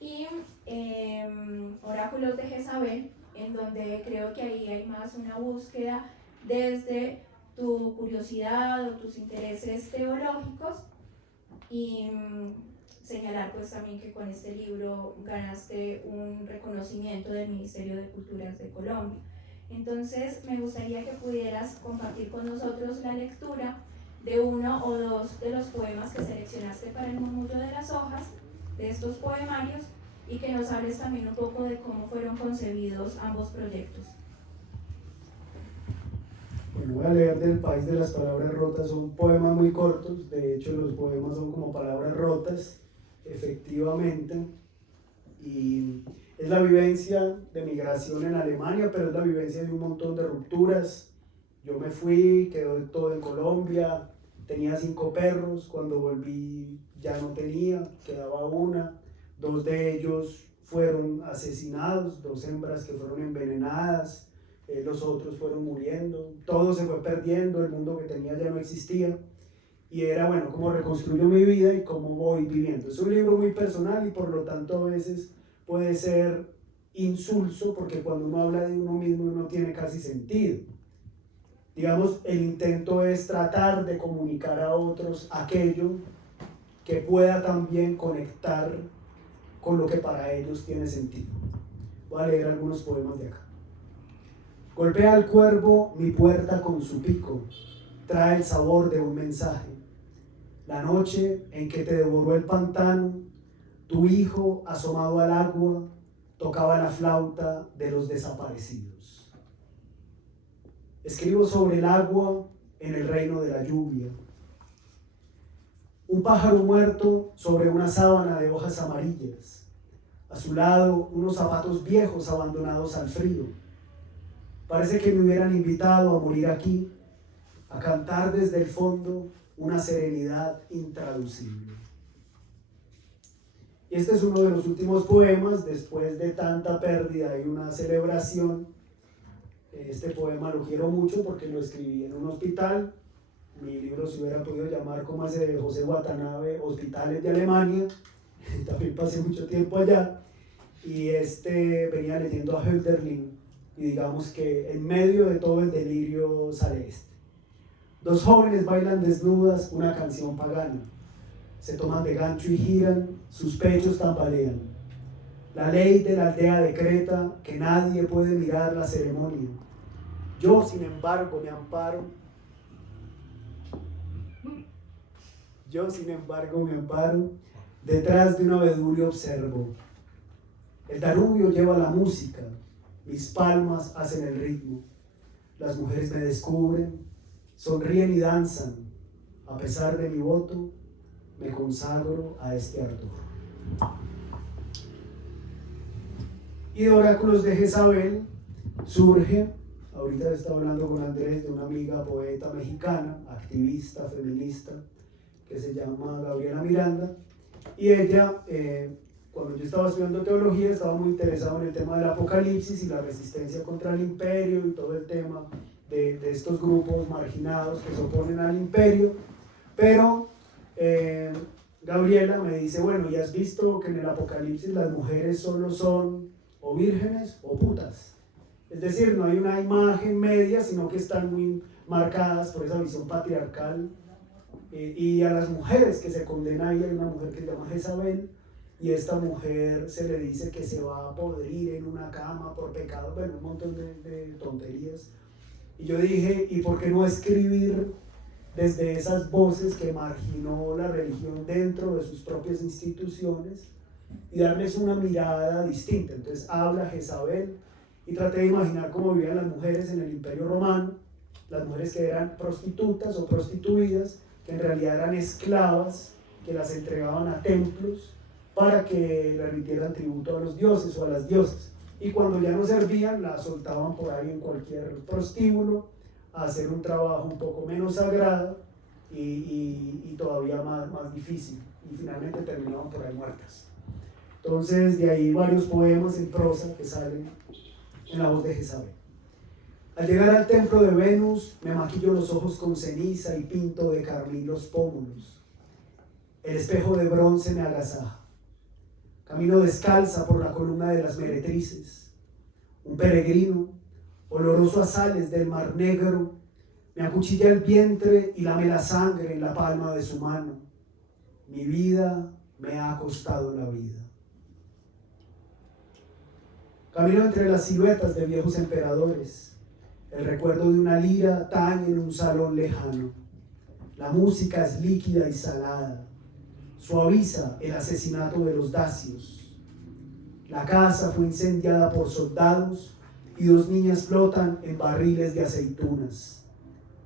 y Oráculos de Jezabel, en donde creo que ahí hay más una búsqueda desde tu curiosidad o tus intereses teológicos, y señalar pues también que con este libro ganaste un reconocimiento del Ministerio de Culturas de Colombia. Entonces me gustaría que pudieras compartir con nosotros la lectura de uno o dos de los poemas que seleccionaste para el murmullo de las hojas, de estos poemarios y que nos hables también un poco de cómo fueron concebidos ambos proyectos. Bueno, voy a leer del País de las Palabras Rotas. Son poemas muy cortos, de hecho los poemas son como palabras rotas, efectivamente, y es la vivencia de migración en Alemania, pero es la vivencia de un montón de rupturas. Yo me fui, quedó todo en Colombia, tenía 5 perros, cuando volví ya no tenía, quedaba una, 2 de ellos fueron asesinados, 2 hembras que fueron envenenadas, los otros fueron muriendo, todo se fue perdiendo, el mundo que tenía ya no existía, y era bueno, cómo reconstruyo mi vida y cómo voy viviendo. Es un libro muy personal y por lo tanto a veces puede ser insulso, porque cuando uno habla de uno mismo no tiene casi sentido. Digamos, el intento es tratar de comunicar a otros aquello que pueda también conectar con lo que para ellos tiene sentido. Voy a leer algunos poemas de acá. Golpea al cuervo mi puerta con su pico, trae el sabor de un mensaje. La noche en que te devoró el pantano, tu hijo, asomado al agua, tocaba la flauta de los desaparecidos. Escribo sobre el agua en el reino de la lluvia. Un pájaro muerto sobre una sábana de hojas amarillas. A su lado, unos zapatos viejos abandonados al frío. Parece que me hubieran invitado a morir aquí, a cantar desde el fondo una serenidad intraducible. Y este es uno de los últimos poemas, después de tanta pérdida y una celebración. Este poema lo quiero mucho porque lo escribí en un hospital. Mi libro se hubiera podido llamar como ese de José Watanabe, Hospitales de Alemania. También pasé mucho tiempo allá. Y venía leyendo a Hölderlin. Y digamos que en medio de todo el delirio sale este. 2 jóvenes bailan desnudas una canción pagana. Se toman de gancho y giran, sus pechos tambalean. La ley de la aldea decreta que nadie puede mirar la ceremonia. Yo, sin embargo, me amparo. Detrás de un abedul observo. El Danubio lleva la música, mis palmas hacen el ritmo. Las mujeres me descubren, sonríen y danzan. A pesar de mi voto, me consagro a este ardor. Y de Oráculos de Jezabel surge, ahorita estaba hablando con Andrés, de una amiga poeta mexicana, activista, feminista, que se llama Gabriela Miranda, y ella, cuando yo estaba estudiando teología, estaba muy interesado en el tema del apocalipsis y la resistencia contra el imperio y todo el tema de estos grupos marginados que se oponen al imperio, pero Gabriela me dice, bueno, ¿y has visto que en el apocalipsis las mujeres solo son o vírgenes o putas? Es decir, no hay una imagen media, sino que están muy marcadas por esa visión patriarcal. Y a las mujeres que se condena ahí, hay una mujer que se llama Jezabel, y esta mujer se le dice que se va a podrir en una cama por pecado, bueno, un montón de tonterías. Y yo dije, ¿y por qué no escribir desde esas voces que marginó la religión dentro de sus propias instituciones y darles una mirada distinta? Entonces habla Jezabel y traté de imaginar cómo vivían las mujeres en el Imperio Romano, las mujeres que eran prostitutas o prostituidas, que en realidad eran esclavas, que las entregaban a templos para que le rindieran tributo a los dioses o a las diosas. Y cuando ya no servían, las soltaban por ahí en cualquier prostíbulo a hacer un trabajo un poco menos sagrado y todavía más difícil. Y finalmente terminaban por ahí muertas. Entonces, de ahí varios poemas en prosa que salen en la voz de Jezabel. Al llegar al templo de Venus, me maquillo los ojos con ceniza y pinto de carmín los pómulos. El espejo de bronce me agasaja. Camino descalza por la columna de las meretrices. Un peregrino, oloroso a sales del Mar Negro, me acuchilla el vientre y lame la sangre en la palma de su mano. Mi vida me ha costado la vida. Camino entre las siluetas de viejos emperadores. El recuerdo de una lira tañe en un salón lejano. La música es líquida y salada. suaviza el asesinato de los dacios. La casa fue incendiada por soldados y 2 niñas flotan en barriles de aceitunas.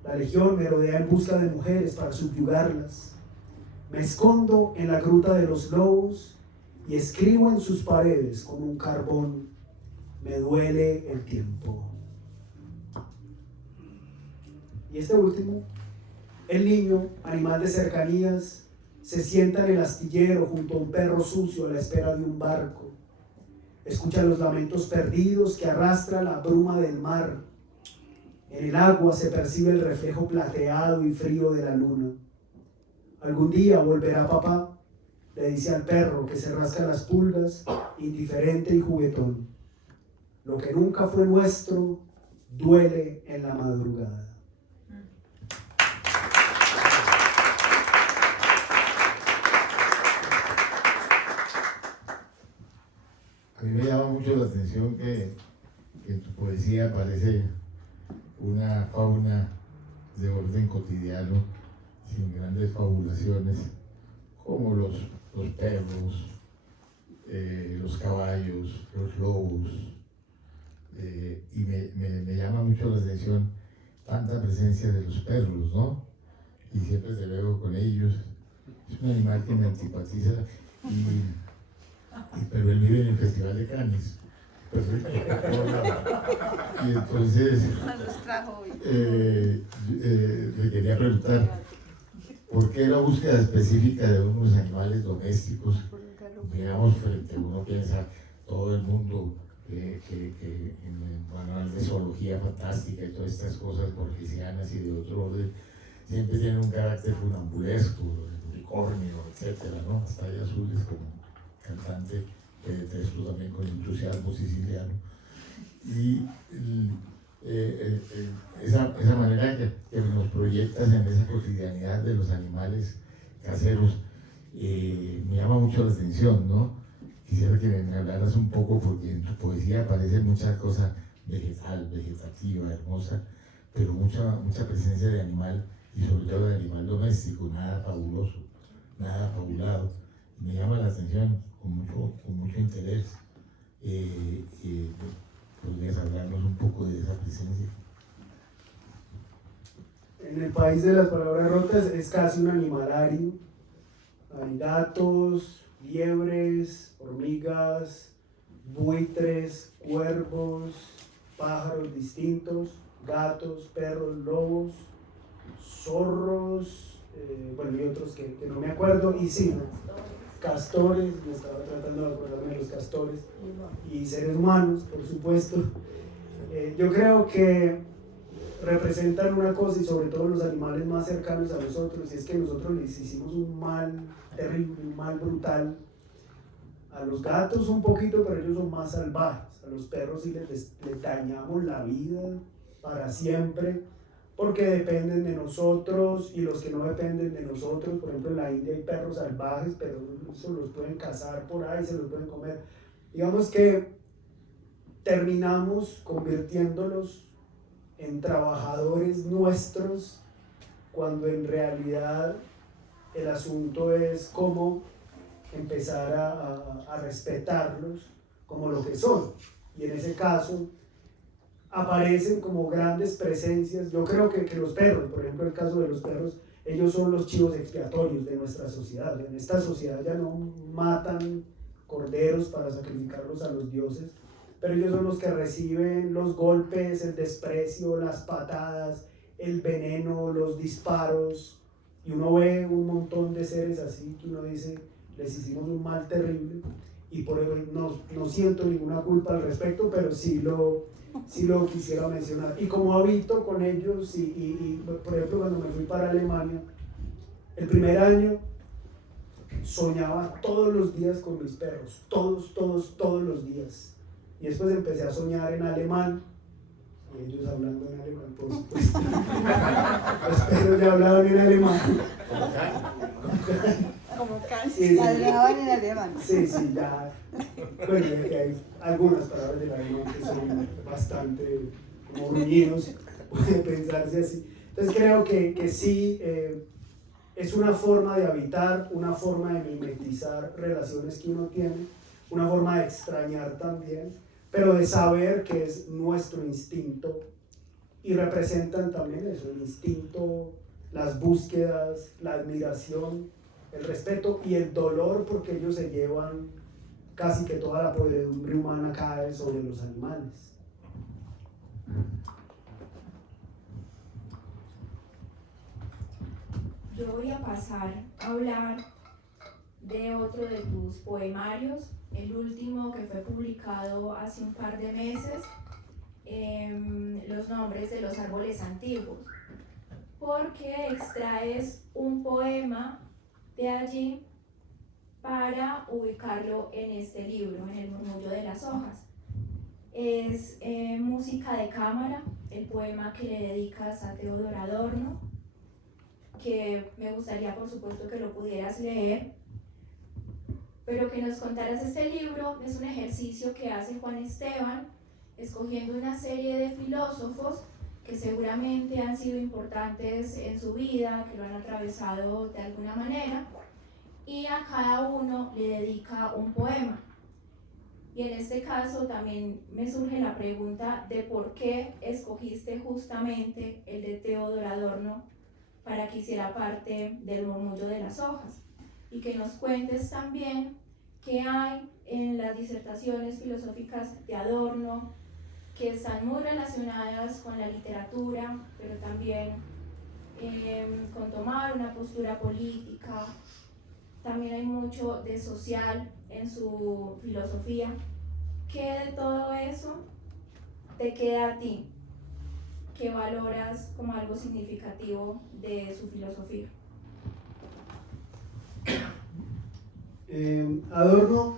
La legión me rodea en busca de mujeres para subyugarlas. Me escondo en la gruta de los lobos y escribo en sus paredes con un carbón: me duele el tiempo. Y este último: el niño, animal de cercanías, se sienta en el astillero junto a un perro sucio a la espera de un barco. Escucha los lamentos perdidos que arrastra la bruma del mar. En el agua se percibe el reflejo plateado y frío de la luna. Algún día volverá papá, le dice al perro que se rasca las pulgas, indiferente y juguetón. Lo que nunca fue nuestro duele en la madrugada. A mí me llama mucho la atención que en tu poesía aparece una fauna de orden cotidiano, sin grandes fabulaciones, como los perros, los caballos, los lobos, y me llama mucho la atención tanta presencia de los perros, ¿no? Y siempre te veo con ellos. Es un animal que me antipatiza, pero él vive en el Festival de Cannes. Pues, y entonces le quería preguntar, ¿por qué la búsqueda específica de unos animales domésticos? Digamos, frente a uno piensa todo el mundo que en el manual de zoología fantástica y todas estas cosas borgesianas y de otro orden siempre tienen un carácter funambulesco, unicornio, etcétera, ¿no? Hasta hay azules como cantante que detesto también con entusiasmo siciliano. Y esa manera que nos proyectas en esa cotidianidad de los animales caseros me llama mucho la atención, ¿no? Quisiera que me hablaras un poco, porque en tu poesía aparece mucha cosa vegetal, vegetativa, hermosa, pero mucha presencia de animal, y sobre todo de animal doméstico, nada fabuloso, nada fabulado. Me llama la atención con mucho interés. ¿Podrías hablarnos un poco de esa presencia? En el país de las palabras rotas es casi un animalario. Hay gatos, liebres, hormigas, buitres, cuervos, pájaros distintos, gatos, perros, lobos, zorros, bueno, y otros que no me acuerdo, y sí, castores, me estaba tratando de acordarme de los castores, y seres humanos, por supuesto. Yo creo que representan una cosa, y sobre todo los animales más cercanos a nosotros, y es que nosotros les hicimos un mal terrible, un mal brutal. A los gatos un poquito, pero ellos son más salvajes. A los perros sí les dañamos la vida para siempre, porque dependen de nosotros, y los que no dependen de nosotros, por ejemplo en la India hay perros salvajes, pero eso los pueden cazar por ahí, se los pueden comer. Digamos que terminamos convirtiéndolos en trabajadores nuestros, cuando en realidad el asunto es cómo empezar a respetarlos como lo que son. Y en ese caso aparecen como grandes presencias. Yo creo que los perros, por ejemplo el caso de los perros, ellos son los chivos expiatorios de nuestra sociedad. En esta sociedad ya no matan corderos para sacrificarlos a los dioses, pero ellos son los que reciben los golpes, el desprecio, las patadas, el veneno, los disparos, y uno ve un montón de seres así que uno dice, les hicimos un mal terrible, y por eso no siento ninguna culpa al respecto, pero sí lo quisiera mencionar. Y como habito con ellos, y por ejemplo cuando me fui para Alemania, el primer año soñaba todos los días con mis perros, todos los días. Y después empecé a soñar en alemán, y ellos hablando en alemán, por supuesto. Los perros ya hablaban en alemán. Como Kant, Sí, hablaban en alemán. Sí, ya. Bueno, es que hay algunas palabras del alemán que son bastante como gruñidos, puede pensarse así. Entonces creo que sí, es una forma de habitar, una forma de mimetizar relaciones que uno tiene, una forma de extrañar también, pero de saber que es nuestro instinto y representan también eso, el instinto, las búsquedas, la admiración, el respeto y el dolor, porque ellos se llevan casi que toda la podredumbre humana cae sobre los animales. Yo voy a pasar a hablar de otro de tus poemarios, el último que fue publicado hace un par de meses, Los nombres de los árboles antiguos, porque extraes un poema de allí para ubicarlo en este libro, en El murmullo de las hojas. Es música de cámara, el poema que le dedicas a Theodor Adorno, que me gustaría por supuesto que lo pudieras leer, pero que nos contaras este libro. Es un ejercicio que hace Juan Esteban, escogiendo una serie de filósofos que seguramente han sido importantes en su vida, que lo han atravesado de alguna manera, y a cada uno le dedica un poema. Y en este caso también me surge la pregunta de por qué escogiste justamente el de Theodor Adorno para que hiciera parte del murmullo de las hojas, y que nos cuentes también qué hay en las disertaciones filosóficas de Adorno que están muy relacionadas con la literatura, pero también con tomar una postura política. También hay mucho de social en su filosofía. ¿Qué de todo eso te queda a ti? ¿Qué valoras como algo significativo de su filosofía? Adorno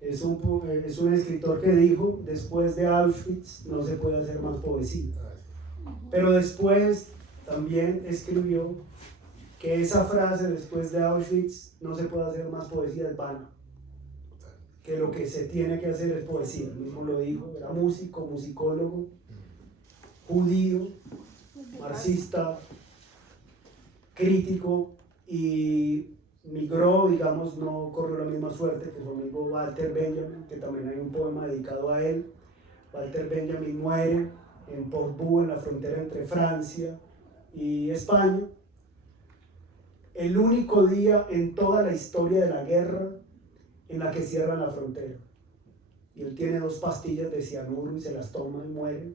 es un escritor que dijo: después de Auschwitz no se puede hacer más poesía. Pero después también escribió que esa frase, después de Auschwitz no se puede hacer más poesía, es vana, que lo que se tiene que hacer es poesía. Él mismo lo dijo, era músico, musicólogo, judío, marxista, crítico, y migró, digamos, no corrió la misma suerte que su amigo Walter Benjamin, que también hay un poema dedicado a él. Walter Benjamin muere en Portbou, en la frontera entre Francia y España, el único día en toda la historia de la guerra en la que cierran la frontera. Y él tiene 2 pastillas de cianuro y se las toma y muere.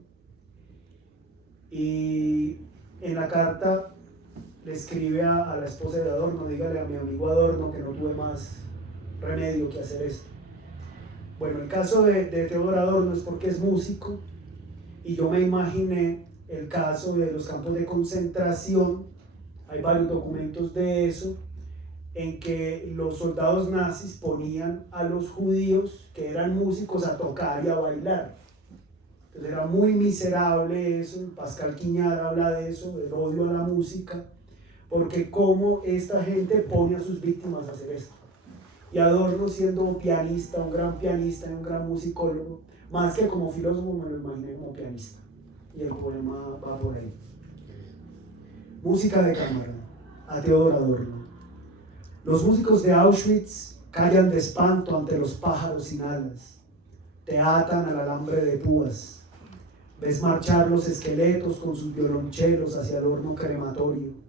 Y en la carta le escribe a la esposa de Adorno: dígale a mi amigo Adorno que no tuve más remedio que hacer esto. Bueno, el caso de Theodor Adorno es porque es músico, y yo me imaginé el caso de los campos de concentración. Hay varios documentos de eso, en que los soldados nazis ponían a los judíos que eran músicos a tocar y a bailar. Entonces era muy miserable eso. Pascal Quignard habla de eso, del odio a la música, porque cómo esta gente pone a sus víctimas a hacer esto. Y Adorno, siendo un pianista, un gran pianista y un gran musicólogo, más que como filósofo, me lo imaginé como pianista, y el poema va por ahí. Música de cámara, a Theodor Adorno. Los músicos de Auschwitz callan de espanto ante los pájaros sin alas, te atan al alambre de púas, ves marchar los esqueletos con sus violonchelos hacia el horno crematorio.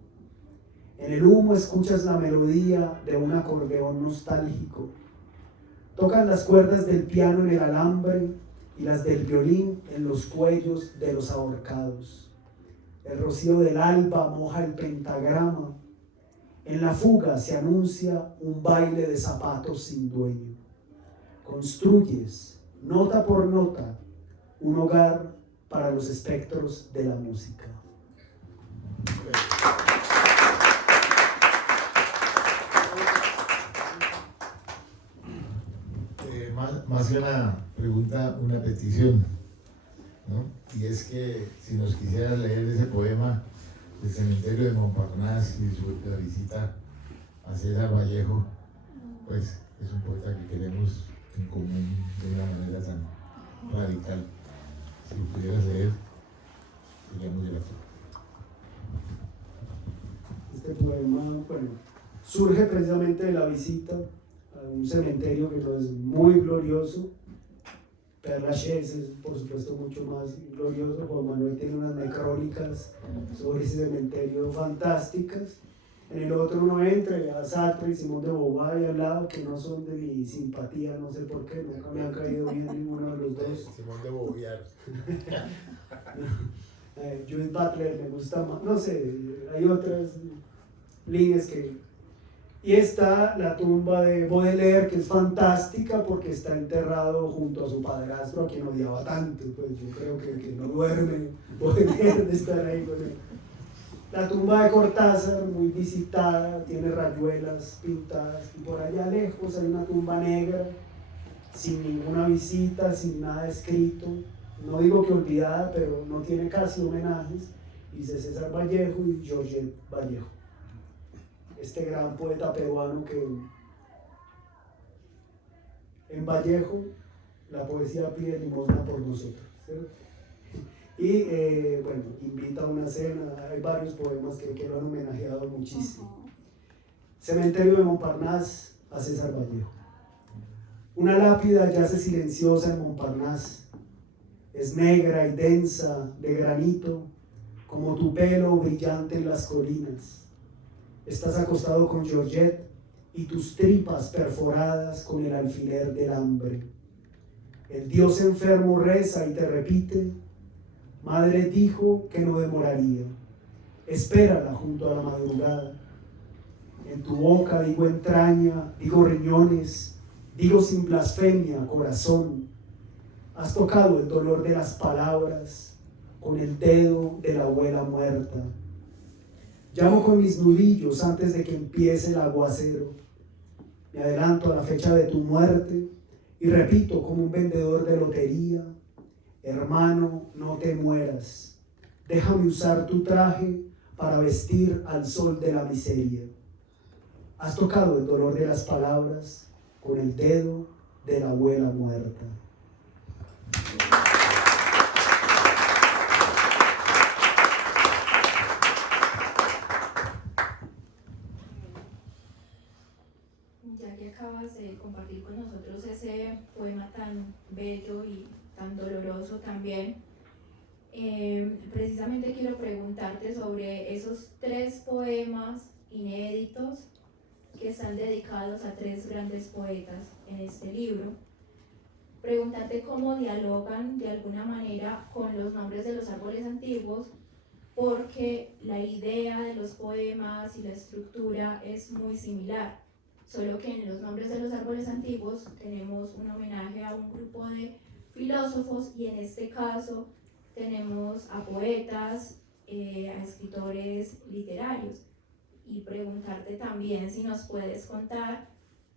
En el humo escuchas la melodía de un acordeón nostálgico. Tocan las cuerdas del piano en el alambre y las del violín en los cuellos de los ahorcados. El rocío del alba moja el pentagrama. En la fuga se anuncia un baile de zapatos sin dueño. Construyes, nota por nota, un hogar para los espectros de la música. Más que una pregunta, una petición, ¿no? Y es que si nos quisieras leer ese poema del cementerio de Montparnasse y la visita a César Vallejo, pues es un poeta que queremos en común de una manera tan radical. Si lo pudieras leer, sería muy grato. bueno, surge precisamente de la visita a un cementerio que no es muy glorioso. Père Lachaise es por supuesto mucho más glorioso. Juan Manuel tiene unas necrónicas sobre ese cementerio fantásticas. En el otro uno entra a Sartre y Simón de Beauvoir al lado, que no son de mi simpatía, no sé por qué, nunca me han caído bien ninguno de los dos. Simón de Beauvoir. Judith Butler me gusta más, no sé, hay otras líneas que... Y está la tumba de Baudelaire, que es fantástica porque está enterrado junto a su padrastro, a quien odiaba tanto. Pues yo creo que no duerme Baudelaire de estar ahí con él. La tumba de Cortázar, muy visitada, tiene rayuelas pintadas. Y por allá lejos hay una tumba negra, sin ninguna visita, sin nada escrito. No digo que olvidada, pero no tiene casi homenajes. Dice César Vallejo y Georgette Vallejo. Este gran poeta peruano que en Vallejo la poesía pide limosna por nosotros, ¿cierto? Y bueno, invita a una cena, hay varios poemas que lo han homenajeado muchísimo. Cementerio de Montparnasse a César Vallejo. Una lápida yace silenciosa en Montparnasse, es negra y densa de granito, como tu pelo brillante en las colinas. Estás acostado con Georgette y tus tripas perforadas con el alfiler del hambre. El dios enfermo reza y te repite: madre dijo que no demoraría, espérala junto a la madrugada. En tu boca digo entraña, digo riñones, digo sin blasfemia corazón. Has tocado el dolor de las palabras con el dedo de la abuela muerta. Llamo con mis nudillos antes de que empiece el aguacero. Me adelanto a la fecha de tu muerte y repito como un vendedor de lotería: hermano, no te mueras. Déjame usar tu traje para vestir al sol de la miseria. Has tocado el dolor de las palabras con el dedo de la abuela muerta. Ya que acabas de compartir con nosotros ese poema tan bello y tan doloroso también, precisamente quiero preguntarte sobre esos 3 poemas inéditos que están dedicados a 3 grandes poetas en este libro. Preguntarte cómo dialogan de alguna manera con los nombres de los árboles antiguos, porque la idea de los poemas y la estructura es muy similar, solo que en los nombres de los árboles antiguos tenemos un homenaje a un grupo de filósofos y en este caso tenemos a poetas, a escritores literarios. Y preguntarte también si nos puedes contar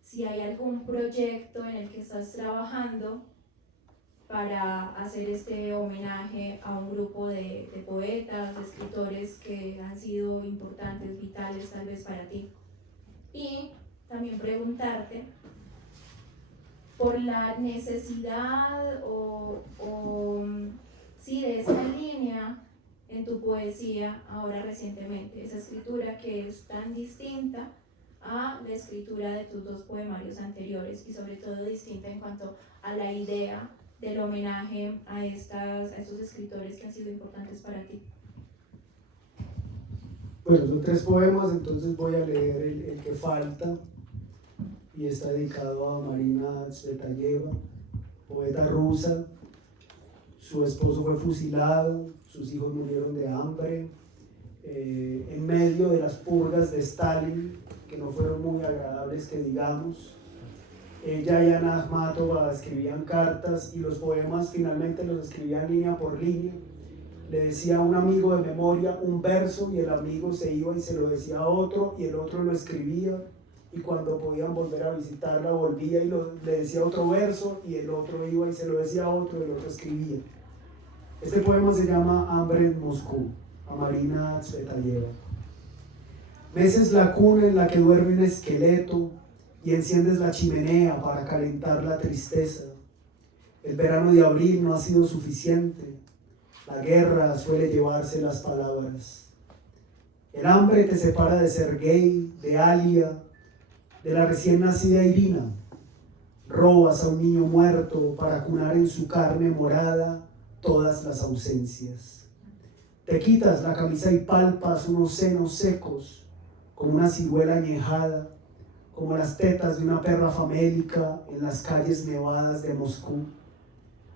si hay algún proyecto en el que estás trabajando para hacer este homenaje a un grupo de poetas, de escritores que han sido importantes, vitales tal vez para ti. Y también preguntarte por la necesidad sí, de esa línea en tu poesía ahora recientemente, esa escritura que es tan distinta a la escritura de tus 2 poemarios anteriores y sobre todo distinta en cuanto a la idea del homenaje a estos escritores que han sido importantes para ti. Bueno, son 3 poemas, entonces voy a leer el que falta y está dedicado a Marina Tsvetajeva, poeta rusa. Su esposo fue fusilado, sus hijos murieron de hambre, en medio de las purgas de Stalin, que no fueron muy agradables que digamos. Ella y Ana Akhmatova escribían cartas y los poemas finalmente los escribían línea por línea. Le decía a un amigo de memoria un verso y el amigo se iba y se lo decía a otro y el otro lo escribía, y cuando podían volver a visitarla volvía y le decía otro verso y el otro iba y se lo decía a otro y el otro escribía. Este poema se llama Hambre en Moscú, a Marina Tsvetajeva. Meces la cuna en la que duerme un esqueleto y enciendes la chimenea para calentar la tristeza. El verano de abril no ha sido suficiente. La guerra suele llevarse las palabras. El hambre te separa de Sergei, de Alia, de la recién nacida Irina. Robas a un niño muerto para curar en su carne morada todas las ausencias. Te quitas la camisa y palpas unos senos secos, como una ciruela añejada, como las tetas de una perra famélica en las calles nevadas de Moscú.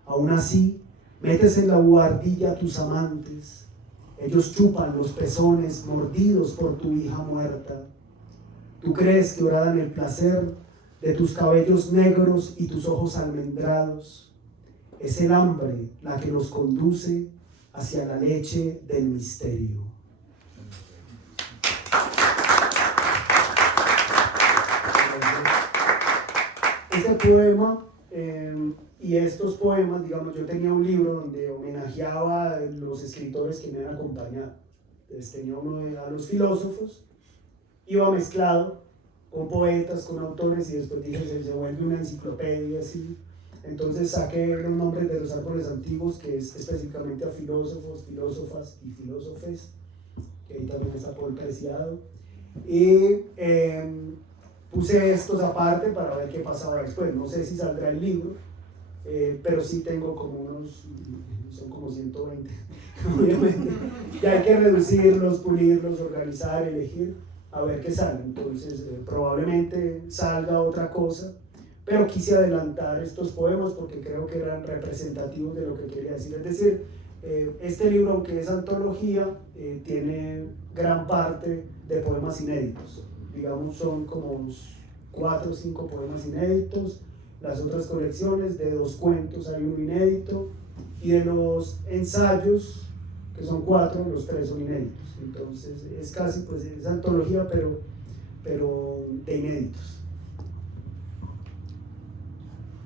Aún así, metes en la buhardilla a tus amantes. Ellos chupan los pezones mordidos por tu hija muerta. Tú crees que horadan el placer de tus cabellos negros y tus ojos almendrados. Es el hambre la que nos conduce hacia la leche del misterio. Este poema y estos poemas, digamos, yo tenía un libro donde homenajeaba a los escritores que me han acompañado. Entonces tenía uno a los filósofos, iba mezclado con poetas, con autores, y después dije, se vuelve una enciclopedia así. Entonces saqué los nombres de los árboles antiguos, que es específicamente a filósofos, filósofas y filósofes, que ahí también está Paul Preciado, y puse estos aparte para ver qué pasaba después. No sé si saldrá el libro, pero sí tengo como unos, son como 120, obviamente, y hay que reducirlos, pulirlos, organizar, elegir, a ver qué sale. Entonces probablemente salga otra cosa, pero quise adelantar estos poemas porque creo que eran representativos de lo que quería decir. Es decir, este libro, aunque es antología, tiene gran parte de poemas inéditos. Digamos, son como 4 o 5 poemas inéditos. Las otras colecciones, de 2 cuentos hay uno inédito, y de los ensayos, que son 4, los 3 son inéditos. Entonces es casi, pues es antología, pero de inéditos.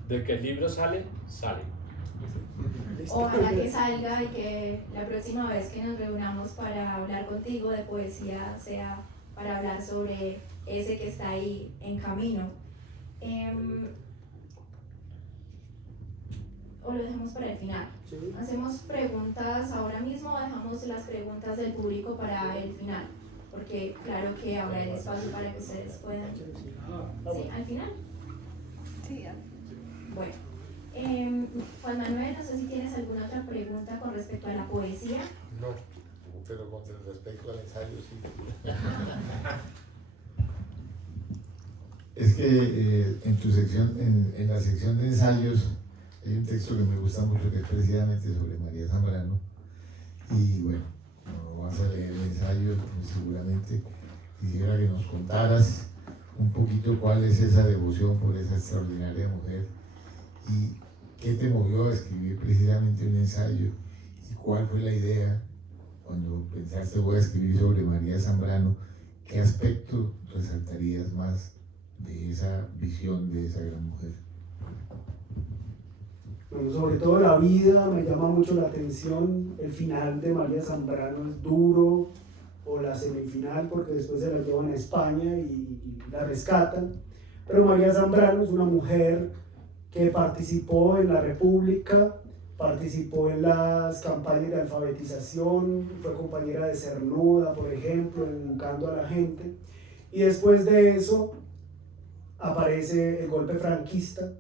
De que el libro sale, sale. Ojalá que salga y que la próxima vez que nos reunamos para hablar contigo de poesía sea para hablar sobre ese que está ahí en camino. O lo dejamos para el final. ¿Sí? ¿Hacemos preguntas ahora mismo o dejamos las preguntas del público para el final? Porque claro que habrá el espacio para que ustedes puedan. ¿Sí? ¿Al final? Sí, ya. Bueno. Juan Manuel, no sé si tienes alguna otra pregunta con respecto a la poesía. No, pero con respecto al ensayo sí. Es que en tu sección, en la sección de ensayos, hay un texto que me gusta mucho, que es precisamente sobre María Zambrano. Y bueno, no vas a leer el ensayo seguramente. Quisiera que nos contaras un poquito cuál es esa devoción por esa extraordinaria mujer y qué te movió a escribir precisamente un ensayo y cuál fue la idea cuando pensaste voy a escribir sobre María Zambrano. ¿Qué aspecto resaltarías más de esa visión de esa gran mujer? Bueno, sobre todo la vida me llama mucho la atención. El final de María Zambrano es duro, o la semifinal, porque después se la llevan a España y la rescatan. Pero María Zambrano es una mujer que participó en la República, participó en las campañas de alfabetización, fue compañera de Cernuda, por ejemplo, educando a la gente. Y después de eso aparece el golpe franquista.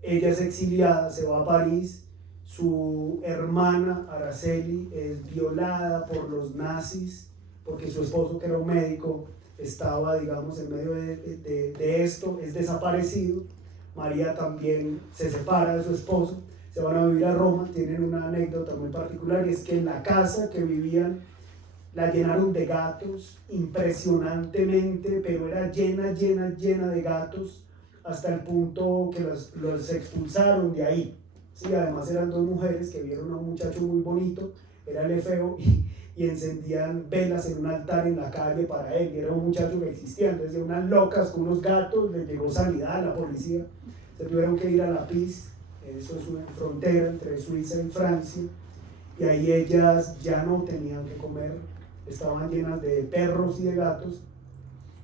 Ella es exiliada, se va a París, su hermana Araceli es violada por los nazis porque su esposo, que era un médico, estaba, digamos, en medio de esto, es desaparecido. María también se separa de su esposo, se van a vivir a Roma. Tienen una anécdota muy particular, y es que en la casa que vivían la llenaron de gatos impresionantemente, pero era llena de gatos, hasta el punto que los expulsaron de ahí. Sí, además eran 2 mujeres que vieron a un muchacho muy bonito, era el feo, y encendían velas en un altar en la calle para él, y era un muchacho que existía. Entonces, de unas locas con unos gatos, les llegó sanidad a la policía, se tuvieron que ir a La Pise, eso es una frontera entre Suiza y Francia, y ahí ellas ya no tenían que comer, estaban llenas de perros y de gatos,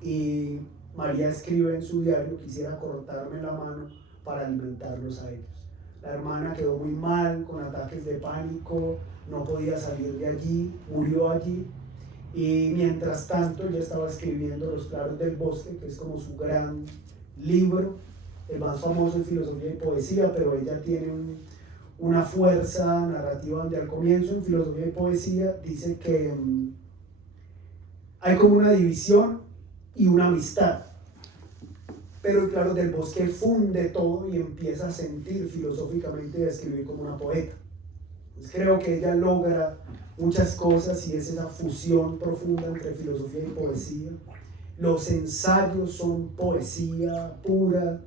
y María escribe en su diario: quisiera cortarme la mano para alimentarlos a ellos. La hermana quedó muy mal, con ataques de pánico, no podía salir de allí, murió allí, Y mientras tanto ella estaba escribiendo Los Claros del Bosque, que es como su gran libro, el más famoso en filosofía y poesía, pero ella tiene una fuerza narrativa donde al comienzo en filosofía y poesía dice que hay como una división y una amistad, pero en Claros del Bosque funde todo y empieza a sentir filosóficamente y a escribir como una poeta. Entonces creo que ella logra muchas cosas y es esa fusión profunda entre filosofía y poesía. Los ensayos son poesía pura,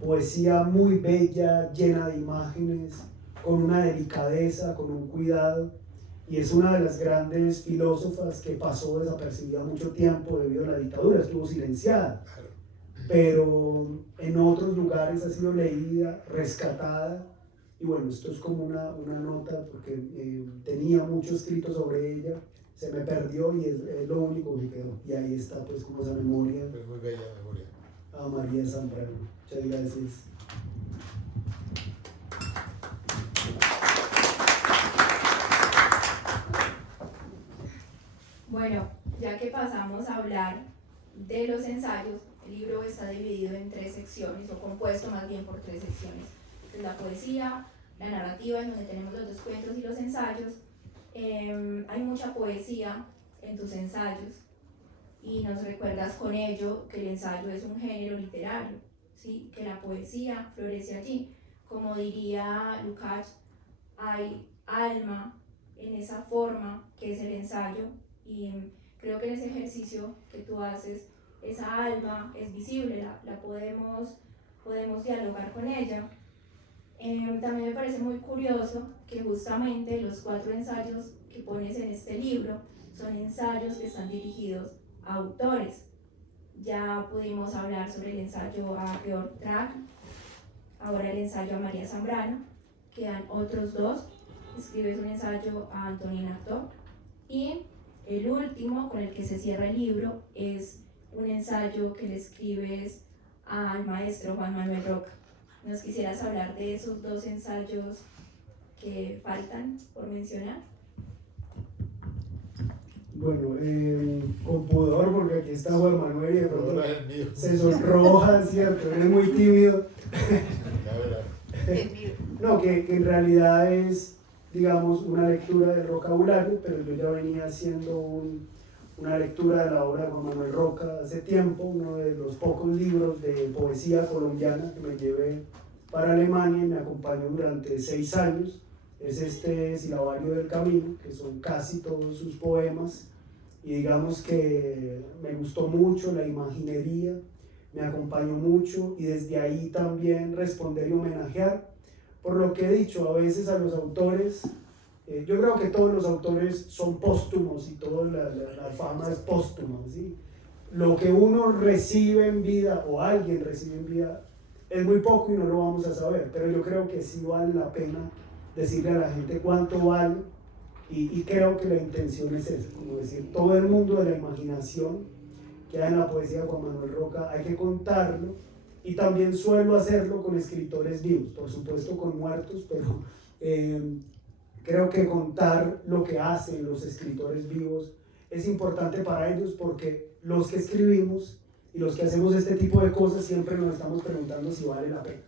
poesía muy bella, llena de imágenes, con una delicadeza, con un cuidado, y es una de las grandes filósofas que pasó desapercibida mucho tiempo debido a la dictadura, estuvo silenciada, pero en otros lugares ha sido leída, rescatada, y bueno, esto es como una nota porque tenía mucho escrito sobre ella, se me perdió y es lo único que quedó, y ahí está pues como esa memoria. Es muy bella memoria. A María Zambrano. Muchas gracias. Bueno, ya que pasamos a hablar de los ensayos, el libro está dividido en 3 secciones, o compuesto más bien por 3 secciones. Es la poesía, la narrativa, en donde tenemos los descuentos y los ensayos. Hay mucha poesía en tus ensayos, y nos recuerdas con ello que el ensayo es un género literario, ¿sí? Que la poesía florece allí. Como diría Lukács, hay alma en esa forma que es el ensayo, y creo que en ese ejercicio que tú haces, esa alma es visible, la podemos dialogar con ella. También me parece muy curioso que justamente los 4 ensayos que pones en este libro son ensayos que están dirigidos a autores. Ya pudimos hablar sobre el ensayo a Georg Trakl, ahora el ensayo a María Zambrano, quedan otros 2. Escribes un ensayo a Antonin Artaud, y el último con el que se cierra el libro es un ensayo que le escribes al maestro Juan Manuel Roca. ¿Nos quisieras hablar de esos 2 ensayos que faltan por mencionar? Bueno, con pudor, porque aquí está Juan Manuel y de pronto Ahora es mío. se sonroja, ¿cierto? Él es muy tímido. Ya verás. No, que en realidad es, digamos, una lectura del vocabulario, pero yo ya venía haciendo una lectura de la obra de Juan Manuel Roca hace tiempo, uno de los pocos libros de poesía colombiana que me llevé para Alemania y me acompañó durante 6 años. Es este Silabario del Camino, que son casi todos sus poemas, y digamos que me gustó mucho la imaginería, me acompañó mucho, y desde ahí también responder y homenajear, por lo que he dicho, a veces a los autores, yo creo que todos los autores son póstumos y toda la fama es póstuma, ¿sí? Lo que uno recibe en vida o alguien recibe en vida es muy poco y no lo vamos a saber, pero yo creo que sí vale la pena decirle a la gente cuánto vale, y creo que la intención es esa, como decir, todo el mundo de la imaginación que hay en la poesía de Juan Manuel Roca hay que contarlo, y también suelo hacerlo con escritores vivos, por supuesto con muertos, pero creo que contar lo que hacen los escritores vivos es importante para ellos, porque los que escribimos y los que hacemos este tipo de cosas siempre nos estamos preguntando si vale la pena,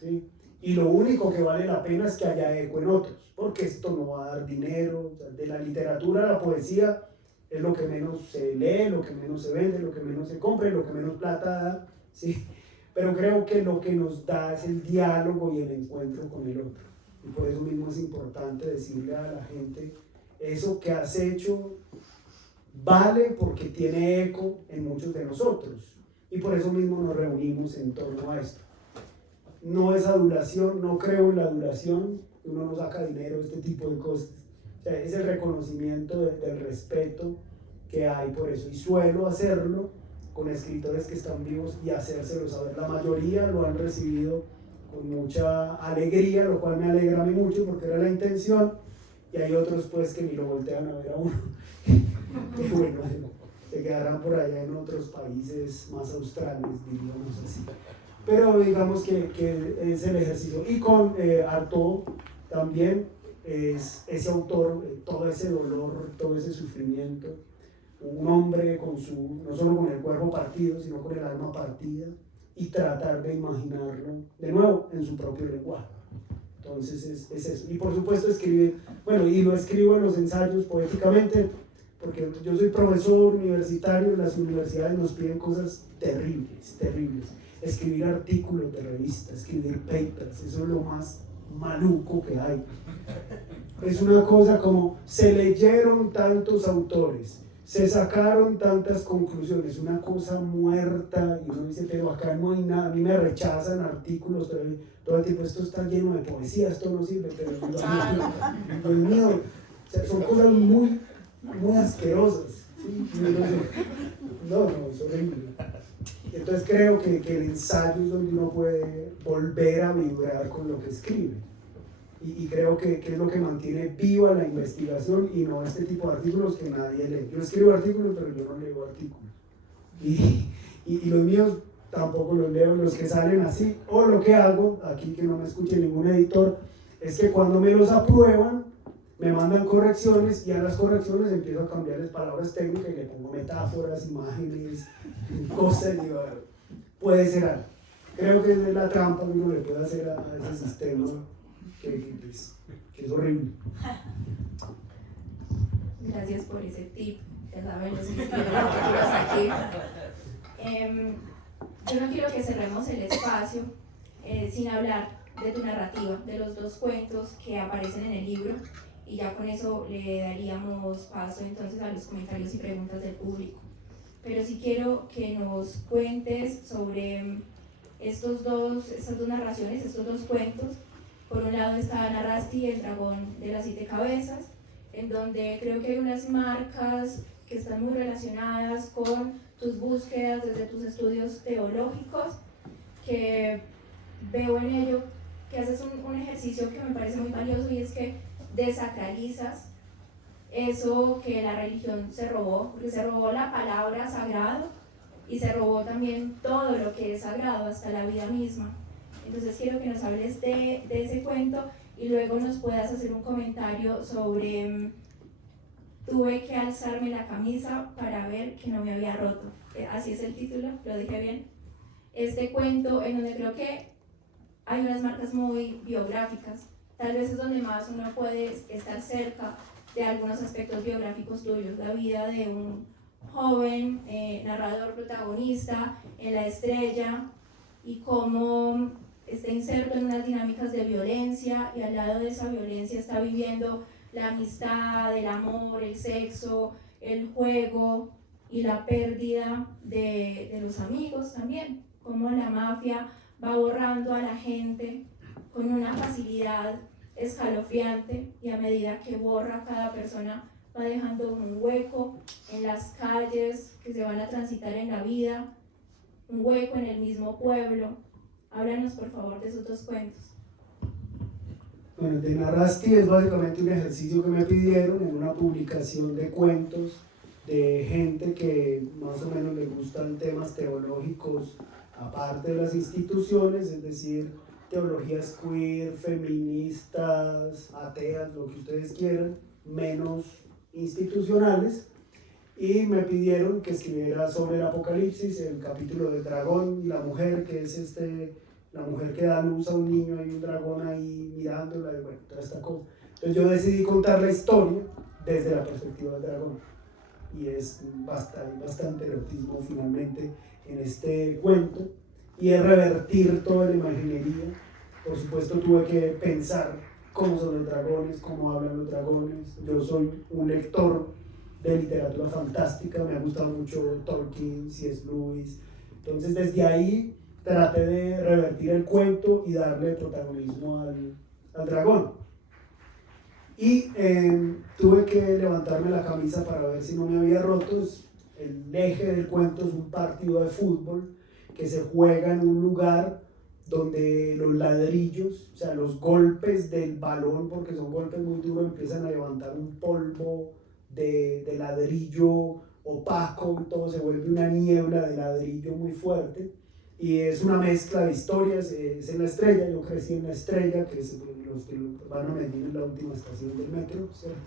¿sí? Y lo único que vale la pena es que haya eco en otros, porque esto no va a dar dinero. O sea, de la literatura a la poesía es lo que menos se lee, lo que menos se vende, lo que menos se compra, lo que menos plata da, ¿sí? Pero creo que lo que nos da es el diálogo y el encuentro con el otro, y por eso mismo es importante decirle a la gente, eso que has hecho vale porque tiene eco en muchos de nosotros, y por eso mismo nos reunimos en torno a esto. No es adulación, no creo en la adulación, uno no saca dinero, este tipo de cosas. O sea, es el reconocimiento del respeto que hay por eso, y suelo hacerlo con escritores que están vivos y hacérselo saber. La mayoría lo han recibido con mucha alegría, lo cual me alegra a mí mucho porque era la intención, y hay otros pues que ni lo voltean a ver a uno, que bueno, se quedarán por allá en otros países más australes, diríamos así. Pero digamos que es el ejercicio. Y con Artaud también es ese autor, todo ese dolor, todo ese sufrimiento, un hombre no solo con el cuerpo partido, sino con el alma partida, y tratar de imaginarlo de nuevo en su propio lenguaje. Entonces es eso. Y por supuesto escribir, bueno, y lo escribo en los ensayos poéticamente, porque yo soy profesor universitario, en las universidades nos piden cosas terribles, terribles. Escribir artículos de revista, escribir papers, eso es lo más maluco que hay. Es una cosa como, se leyeron tantos autores, se sacaron tantas conclusiones, una cosa muerta, y uno dice, pero acá no hay nada, a mí me rechazan artículos, todo el tiempo, esto está lleno de poesía, esto no sirve, pero Dios mío, o sea, son cosas muy asquerosas, ¿sí? No, es horrible. Entonces creo que el ensayo es donde uno puede volver a vibrar con lo que escribe. Y creo que es lo que mantiene viva la investigación y no este tipo de artículos que nadie lee. Yo escribo artículos, pero yo no leo artículos. Y los míos tampoco los leo, los que salen así. O lo que hago, aquí que no me escuche ningún editor, es que cuando me los aprueban, me mandan correcciones y a las correcciones empiezo a cambiarles palabras técnicas y le pongo metáforas, imágenes, cosas, y digo, puede ser algo. Creo que es la trampa que uno le puede hacer a ese sistema que es horrible. Gracias por ese tip. Ya saben los que escriben artículos aquí. Yo no quiero que cerremos el espacio sin hablar de tu narrativa, de los dos cuentos que aparecen en el libro, y ya con eso le daríamos paso entonces a los comentarios y preguntas del público. Pero sí quiero que nos cuentes sobre estas dos narraciones, estos dos cuentos. Por un lado está Narrasti, el dragón de las 7 cabezas, en donde creo que hay unas marcas que están muy relacionadas con tus búsquedas desde tus estudios teológicos, que veo en ello que haces un ejercicio que me parece muy valioso, y es que desacralizas eso que la religión se robó, porque se robó la palabra sagrado y se robó también todo lo que es sagrado, hasta la vida misma. Entonces quiero que nos hables de ese cuento y luego nos puedas hacer un comentario sobre tuve que alzarme la camisa para ver que no me había roto. Así es el título, lo dije bien. Este cuento en donde creo que hay unas marcas muy biográficas, tal vez es donde más uno puede estar cerca de algunos aspectos biográficos tuyos, la vida de un joven narrador protagonista en La Estrella, y cómo está inserto en unas dinámicas de violencia, y al lado de esa violencia está viviendo la amistad, el amor, el sexo, el juego y la pérdida de los amigos también, cómo la mafia va borrando a la gente con una facilidad escalofriante, y a medida que borra cada persona va dejando un hueco en las calles que se van a transitar en la vida, un hueco en el mismo pueblo. Háblanos por favor de esos dos cuentos. Bueno, de Narrasti es básicamente un ejercicio que me pidieron en una publicación de cuentos de gente que más o menos le gustan temas teológicos aparte de las instituciones, es decir, teologías queer, feministas, ateas, lo que ustedes quieran, menos institucionales, y me pidieron que escribiera sobre el Apocalipsis, el capítulo del dragón y la mujer, que es la mujer que da luz a un niño y un dragón ahí mirándola, y bueno, toda esta cosa. Entonces yo decidí contar la historia desde la perspectiva del dragón, y es bastante erotismo finalmente en este cuento, y es revertir toda la imaginería. Por supuesto tuve que pensar cómo son los dragones, cómo hablan los dragones. Yo soy un lector de literatura fantástica, me ha gustado mucho Tolkien, C.S. Lewis, entonces desde ahí traté de revertir el cuento y darle protagonismo al dragón. Y tuve que levantarme la camisa para ver si no me había roto. El eje del cuento es un partido de fútbol que se juega en un lugar donde los ladrillos, o sea, los golpes del balón, porque son golpes muy duros, empiezan a levantar un polvo de ladrillo opaco, y todo se vuelve una niebla de ladrillo muy fuerte, y es una mezcla de historias. Es en La Estrella, yo crecí en La Estrella, que es los que van a Medellín en la última estación del metro, ¿cierto?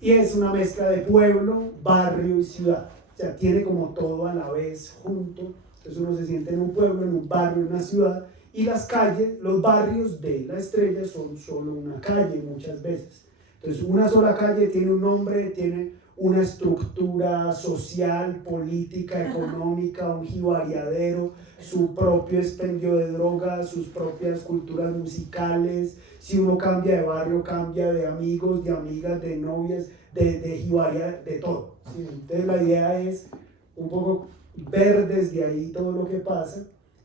y es una mezcla de pueblo, barrio y ciudad. O sea, tiene como todo a la vez junto. Entonces uno se siente en un pueblo, en un barrio, en una ciudad, y las calles, los barrios de La Estrella son solo una calle muchas veces. Entonces una sola calle tiene un nombre, tiene una estructura social, política, económica, un jibariadero, su propio expendio de drogas, sus propias culturas musicales. Si uno cambia de barrio, cambia de amigos, de amigas, de novias, de jibaria, de todo, ¿sí? Entonces la idea es un poco ver desde ahí todo lo que pasa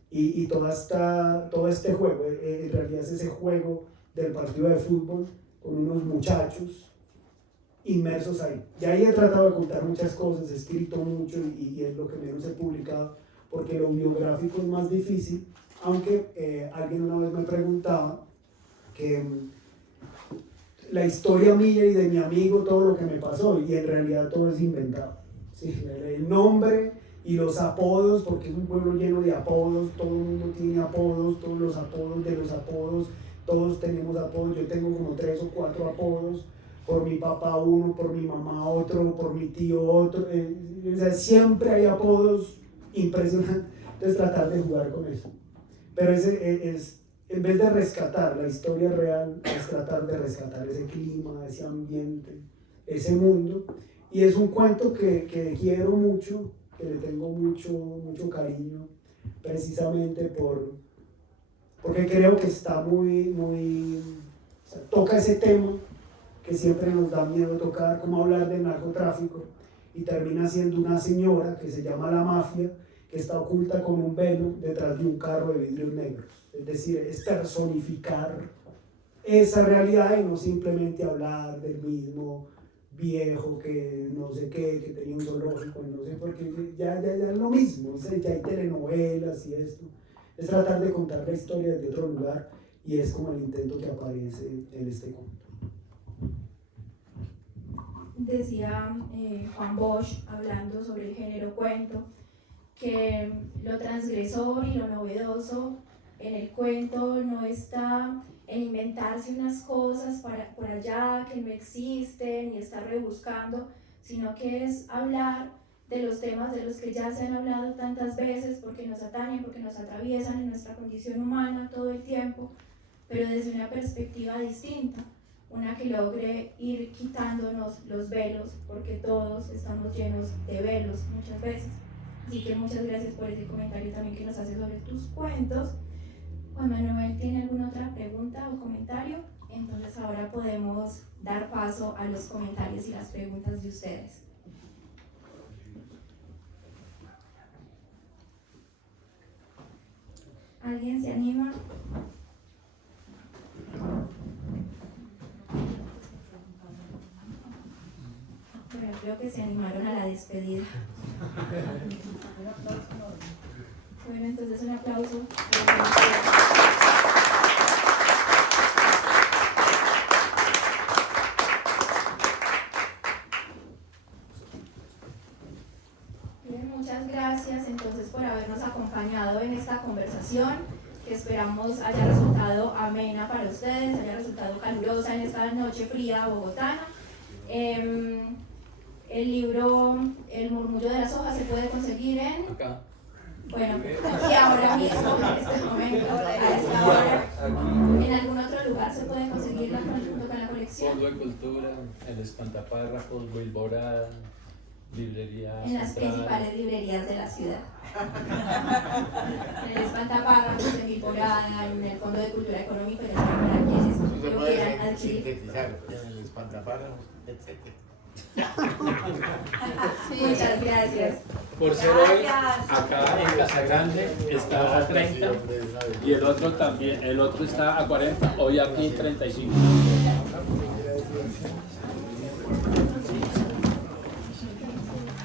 y todo este juego. En realidad es ese juego del partido de fútbol con unos muchachos inmersos ahí. Y ahí he tratado de contar muchas cosas, he escrito mucho y es lo que menos he publicado porque lo biográfico es más difícil, aunque alguien una vez me preguntaba que la historia mía y de mi amigo, todo lo que me pasó, y en realidad todo es inventado. Sí, el nombre y los apodos, porque es un pueblo lleno de apodos, todo el mundo tiene apodos, todos los apodos de los apodos, todos tenemos apodos, yo tengo como 3 o 4 apodos, por mi papá uno, por mi mamá otro, por mi tío otro, o sea, siempre hay apodos impresionantes, entonces tratar de jugar con eso. Pero en vez de rescatar la historia real, es tratar de rescatar ese clima, ese ambiente, ese mundo, y es un cuento que quiero mucho, que le tengo mucho cariño, precisamente porque creo que está o sea, toca ese tema que siempre nos da miedo tocar, como hablar del narcotráfico, y termina siendo una señora que se llama la mafia, que está oculta con un velo detrás de un carro de vidrios negros. Es decir, es personificar esa realidad y no simplemente hablar del mismo viejo que no sé qué, que tenía un zoológico, no sé, porque ya es lo mismo, ya hay telenovelas y esto. Es tratar de contar la historia desde otro lugar y es como el intento que aparece en este cuento. Decía Juan Bosch, hablando sobre el género cuento, que lo transgresor y lo novedoso en el cuento no está en inventarse unas cosas por allá que no existen y estar rebuscando, sino que es hablar de los temas de los que ya se han hablado tantas veces porque nos atañen, porque nos atraviesan en nuestra condición humana todo el tiempo, pero desde una perspectiva distinta, una que logre ir quitándonos los velos, porque todos estamos llenos de velos muchas veces. Así que muchas gracias por ese comentario también que nos hace sobre tus cuentos. Juan Manuel tiene alguna otra pregunta o comentario, entonces ahora podemos dar paso a los comentarios y las preguntas de ustedes. ¿Alguien se anima? Bueno, creo que se animaron a la despedida. Bueno, entonces un aplauso. Bien, muchas gracias entonces por habernos acompañado en esta conversación, que esperamos haya resultado amena para ustedes, haya resultado calurosa en esta noche fría bogotana. El libro El murmullo de las hojas se puede conseguir en... Acá. Bueno, y ahora mismo, en este momento, a esta hora, ¿en algún otro lugar se puede conseguir junto con la colección? Fondo de Cultura, el Espantapárrafos, Wilborada, librerías. En las Central. principales librerías de la ciudad. En el Espantapárrafos, en Wilborada, en el Fondo de Cultura Económico, ya saben para quienes Eso se lo quieran puede adquirir. sintetizar en el espantapárrafos, etc. Muchas gracias. Por ser hoy, acá en Casa Grande está a 30 y el otro también, el otro está a 40, hoy aquí 35.